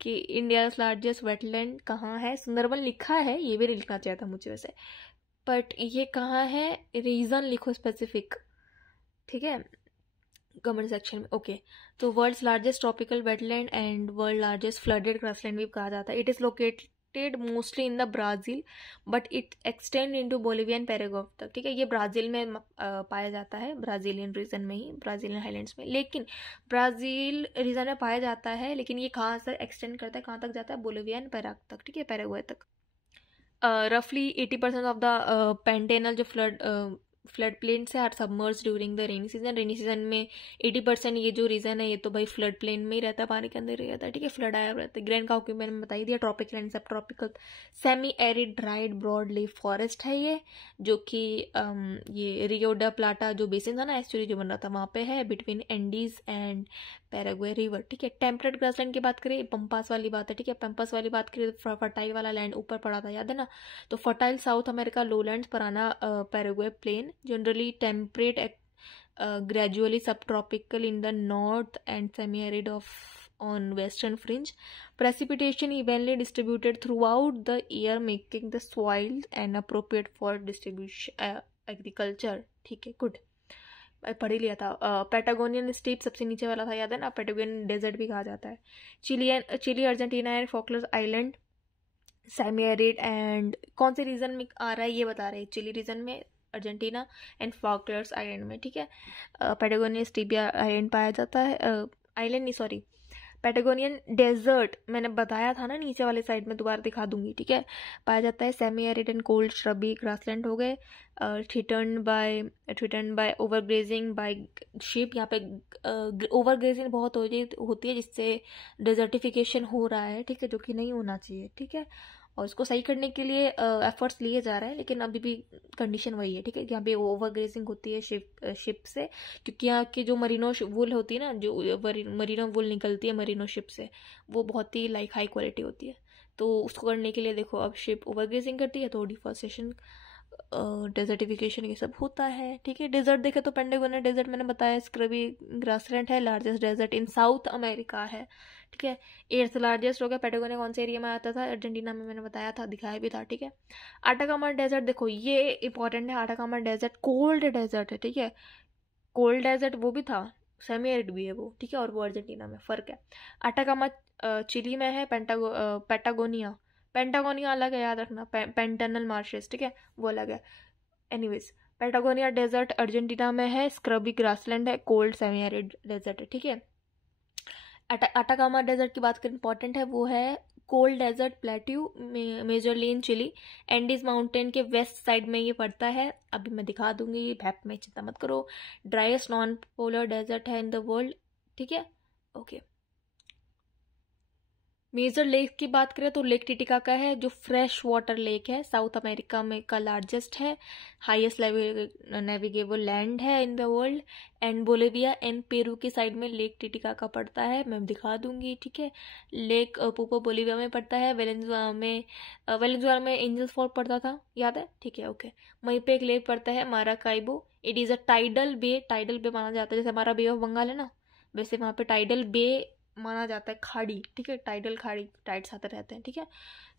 कि इंडिया लार्जेस्ट वेटलैंड कहाँ है। सुंदरबन लिखा है, ये भी लिखना चाहिए था मुझे वैसे, बट ये कहाँ है, रीजन लिखो स्पेसिफिक, ठीक है। कमेंट सेक्शन में। ओके, तो world's largest tropical wetland and world largest flooded grassland भी कहा जाता है। It is located mostly in the Brazil but it extends into Bolivia and Paraguay तक। ठीक है, ये ब्राज़ील में पाया जाता है, ब्राज़ीलियन रीजन में ही, ब्राज़ीलियन हाईलैंड्स में। लेकिन ब्राज़ील रीजन में पाया जाता है, लेकिन ये कहाँ से एक्सटेंड करता है, कहाँ तक जाता है, बोलिविया एंड पैराग तक। ठीक है, पैराग्वे तक। रफली 80% ऑफ द पेंटेनल जो फ्लड प्लेन से are submerge during the rainy season. Rainy season में 80% ये जो रीजन है ये तो भाई फ्लड प्लेन में ही रहता है, पानी के अंदर ही रहता है। ठीक है, फ्लड आया रहता है। ग्रैंड काउकी मैंने बता ही दिया, tropical and subtropical semi arid dried broadleaf forest है ये, जो कि ये रियो डा प्लाटा जो बेसिन था ना, एस्चुरी जो बन रहा था वहाँ पे है, between Andes and Paraguay river. ठीक है, टेम्परेट ग्रासलैंड की बात करें, पंपास वाली बात है। ठीक है, पंपास वाली बात करें तो फर्टाइल वाला लैंड ऊपर पड़ा था, याद है ना। तो फर्टाइल साउथ अमेरिका लोलैंड्स पर आना Paraguay plain, generally temperate gradually subtropical in the north and semi-arid on western fringe. Precipitation evenly distributed throughout the year, making the soil and appropriate for distribution agriculture. ठीक है, good, पढ़ ही लिया था। Patagonian step सबसे नीचे वाला था, याद है ना। पैटागोनियन डेजर्ट भी कहा जाता है। Chile, Argentina and Falkland island semi arid and कौन से रीजन में आ रहा है ये बता रहे हैं, चिली रीजन में, अर्जेंटीना एंड फॉकलैंड्स आइलैंड में। ठीक है, पैटागोनियन स्टीबिया आइलैंड पाया जाता है, आइलैंड नहीं सॉरी, पैटागोनियन डेजर्ट मैंने बताया था ना, नीचे वाले साइड में दोबारा दिखा दूंगी। ठीक है, पाया जाता है। Semi arid and cold shrubby grassland हो गए, threatened by overgrazing by sheep. यहाँ पे ओवरग्रेजिंग बहुत होती है जिससे डेजर्टिफिकेशन हो रहा है। ठीक है, जो कि नहीं होना चाहिए। ठीक है, और इसको सही करने के लिए एफर्ट्स लिए जा रहे हैं, लेकिन अभी भी कंडीशन वही है। ठीक है, यहाँ पे ओवरग्रेजिंग होती है शिप से, क्योंकि यहाँ की जो मरीनो वुल होती है ना, जो मरीनो वुल निकलती है मरीनो शिप से, वो बहुत ही लाइक हाई क्वालिटी होती है। तो उसको करने के लिए देखो, अब शिप ओवरग्रेजिंग करती है तो डिफॉरेस्टेशन, डेजर्टिफिकेशन ये सब होता है। ठीक है, डेजर्ट देखे तो पेंटागोनियन डेजर्ट मैंने बताया स्क्रबी ग्रासलैंड है, largest desert in South America है। ठीक है, 8th लार्जेस्ट हो गया। पैटागोनिया कौन से एरिया में आता था, अर्जेंटीना में, मैंने बताया था, दिखाया भी था। ठीक है, आटाकामा डेजर्ट देखो, ये इंपॉर्टेंट है। आटाकामा डेजर्ट कोल्ड डेजर्ट है। ठीक है, कोल्ड डेजर्ट वो भी था, सेमी एरिड भी है वो। ठीक है, और वो अर्जेंटीना में, फर्क है। आटाकामा चिली में है, पेंटागोनिया अलग है, याद रखना, पेंटनल मार्शेस। ठीक है, वो अलग है। एनीवेज, पैटागोनिया डेजर्ट अर्जेंटीना में है, स्क्रबी ग्रासलैंड है, कोल्ड सेमी एरिड डेजर्ट है। ठीक है, अटाकामा डेजर्ट की बात करें, इंपॉर्टेंट है, वो है cold desert plateau, majorly in Chile, Andes mountain के वेस्ट साइड में ये पड़ता है। अभी मैं दिखा दूंगी मैप में, चिंता मत करो। ड्राइएस्ट नॉन पोलर डेजर्ट है इन द वर्ल्ड। ठीक है, ओके। मेजर लेक की बात करें तो लेक टिटिकाका है, जो फ्रेश वाटर लेक है, साउथ अमेरिका में का लार्जेस्ट है, हाईएस्ट नेविगेबल लैंड है in the world. And Bolivia and Peru की साइड में लेक टिटिकाका पड़ता है, मैं दिखा दूंगी। ठीक है, लेक पुपो बोलिविया में पड़ता है। वेलेंजुएला में एंजल्स फॉल पड़ता था, याद है। ठीक है, ओके। वहीं पे एक लेक पड़ता है Maracaibo, it is a tidal bay माना जाता है, जैसे हमारा बे ऑफ बंगाल है ना, वैसे वहाँ पे टाइडल बे माना जाता है, खाड़ी। ठीक है, टाइडल खाड़ी, टाइड्स आते रहते हैं। ठीक है,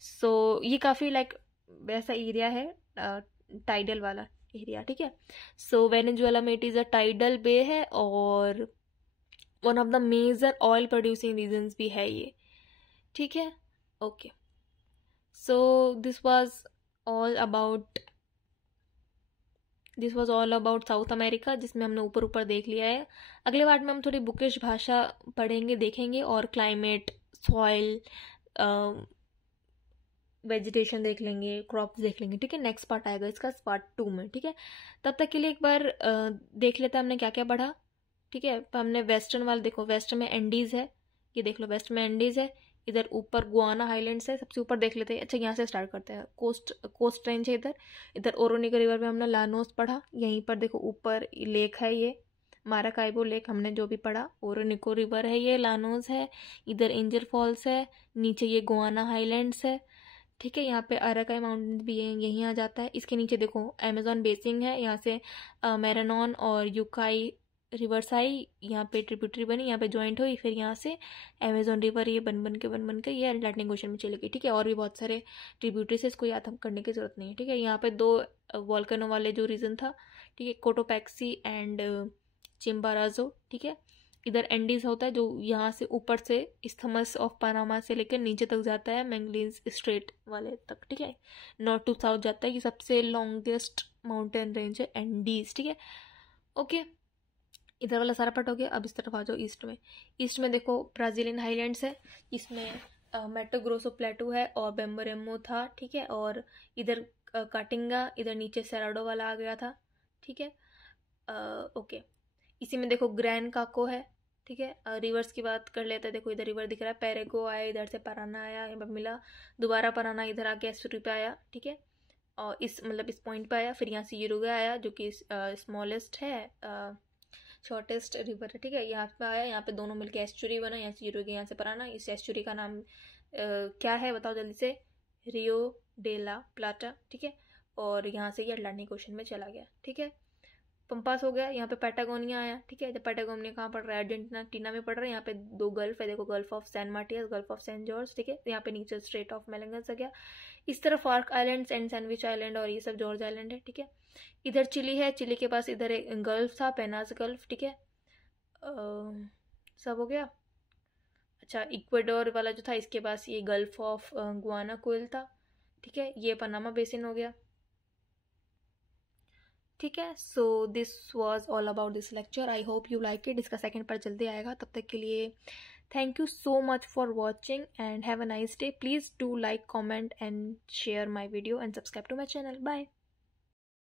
सो ये काफ़ी लाइक वैसा एरिया है, टाइडल वाला एरिया। ठीक है, सो वेनेजुएला में it is a tidal bay है, और one of the major oil producing regions भी है ये। ठीक है, okay. So this was all about South America, जिसमें हमने ऊपर ऊपर देख लिया है। अगले पार्ट में हम थोड़ी बुकिश भाषा पढ़ेंगे, देखेंगे, और क्लाइमेट, सॉइल, वेजिटेशन देख लेंगे, क्रॉप्स देख लेंगे। ठीक है, नेक्स्ट पार्ट आएगा इसका, पार्ट 2 में। ठीक है, तब तक के लिए एक बार देख लेते हैं हमने क्या क्या पढ़ा। ठीक है, तो हमने वेस्टर्न वाला देखो, वेस्ट में एंडीज है, ये देख लो, वेस्ट में एंडीज है, इधर ऊपर गुआना हाईलैंड्स है, सबसे ऊपर देख लेते हैं। अच्छा, यहाँ से स्टार्ट करते हैं, कोस्ट रेंज है इधर ओरोनिको रिवर में हमने लानोस पढ़ा। यहीं पर देखो ऊपर लेक है, ये माराकाइबो लेक हमने जो भी पढ़ा, ओरोनिको रिवर है, ये लानोस है, इधर एंजल फॉल्स है, नीचे ये गुआना हाईलैंड्स है। ठीक है, यहाँ पे अराकाई माउंटेन्स भी यहीं आ जाता है। इसके नीचे देखो अमेजोन बेसिन है, यहाँ से मैरानॉन और यूकाई रिवर्स आई, यहाँ पे ट्रिब्यूटरी बनी, यहाँ पे ज्वाइंट हुई, फिर यहाँ से अमेजोन रिवर ये बन के ये अटलांटिक ओशन में चली गई। ठीक है, और भी बहुत सारे ट्रिब्यूटरीज है, इसको याद हम करने की जरूरत नहीं है। ठीक है, यहाँ पे 2 वॉल्केनो वाले जो रीजन था, ठीक है, कोटोपैक्सी एंड चिम्बाराजो, ठीक है। इधर एंडीज होता है जो यहाँ से ऊपर से इस्थमस ऑफ पनामा से लेकर नीचे तक जाता है, मैंगलीज स्ट्रेट वाले तक, ठीक है। नॉर्थ टू साउथ जाता है, ये सबसे लॉन्गेस्ट माउंटेन रेंज है एंडीज, ठीक है। ओके, इधर वाला सारा पार्ट हो गया। अब इस तरफ आ जाओ ईस्ट में। ईस्ट में देखो ब्राजीलियन हाईलैंड्स है, इसमें मैटो ग्रोसो प्लेटू है और बेम्बोरेमो था, ठीक है। और इधर काटिंगा, इधर नीचे सेराडो वाला आ गया था, ठीक है। ओके, इसी में देखो ग्रैंड काको है, ठीक है। रिवर्स की बात कर लेते हैं। देखो इधर रिवर दिख रहा है, पैरेगो आया, इधर से पराना आया, यहाँ पर मिला, दोबारा पराना इधर आके एस्टुरी पे आया, ठीक है। और इस मतलब इस पॉइंट पे आया, फिर यहाँ से यूरुग्वे आया जो कि स्मॉलेस्ट है, शॉर्टेस्ट रिवर है, ठीक है। यहाँ पे आया, यहाँ पे दोनों मिलके एस्चुरी बना, यहाँ से यूरुग्वे, यहाँ से पराना। इस एस्चुरी का नाम क्या है बताओ जल्दी से? रियो डे ला प्लाटा, ठीक है। और यहाँ से ये अटलांटिक ओशन में चला गया, ठीक है। पंपास हो गया, यहाँ पे पैटागोनिया आया, ठीक है। पैटागोनिया कहाँ पड़ रहा है? अर्जेंटीना में पड़ रहा है। यहाँ पे दो गल्फ है, देखो, gulf of San Matias, gulf of Saint George, ठीक है। यहाँ पे नीचे स्ट्रेट ऑफ मेलेंगस आ गया। इस तरफ arc island and sandwich island और ये सब जॉर्ज आइलैंड है, ठीक है। इधर चिली है, चिली के पास इधर एक गल्फ था, पेनाज गल्फ, ठीक है। सब हो गया। अच्छा, इक्वेडोर वाला जो था इसके पास ये गल्फ ऑफ गुआनाकुइल था, ठीक है। ये पनामा बेसिन हो गया, ठीक है। So this was all about this lecture. I hope you like it. इसका सेकंड पार्ट जल्दी आएगा, तब तक के लिए thank you so much for watching and have a nice day. Please do like, comment and share my video and subscribe to my channel. Bye.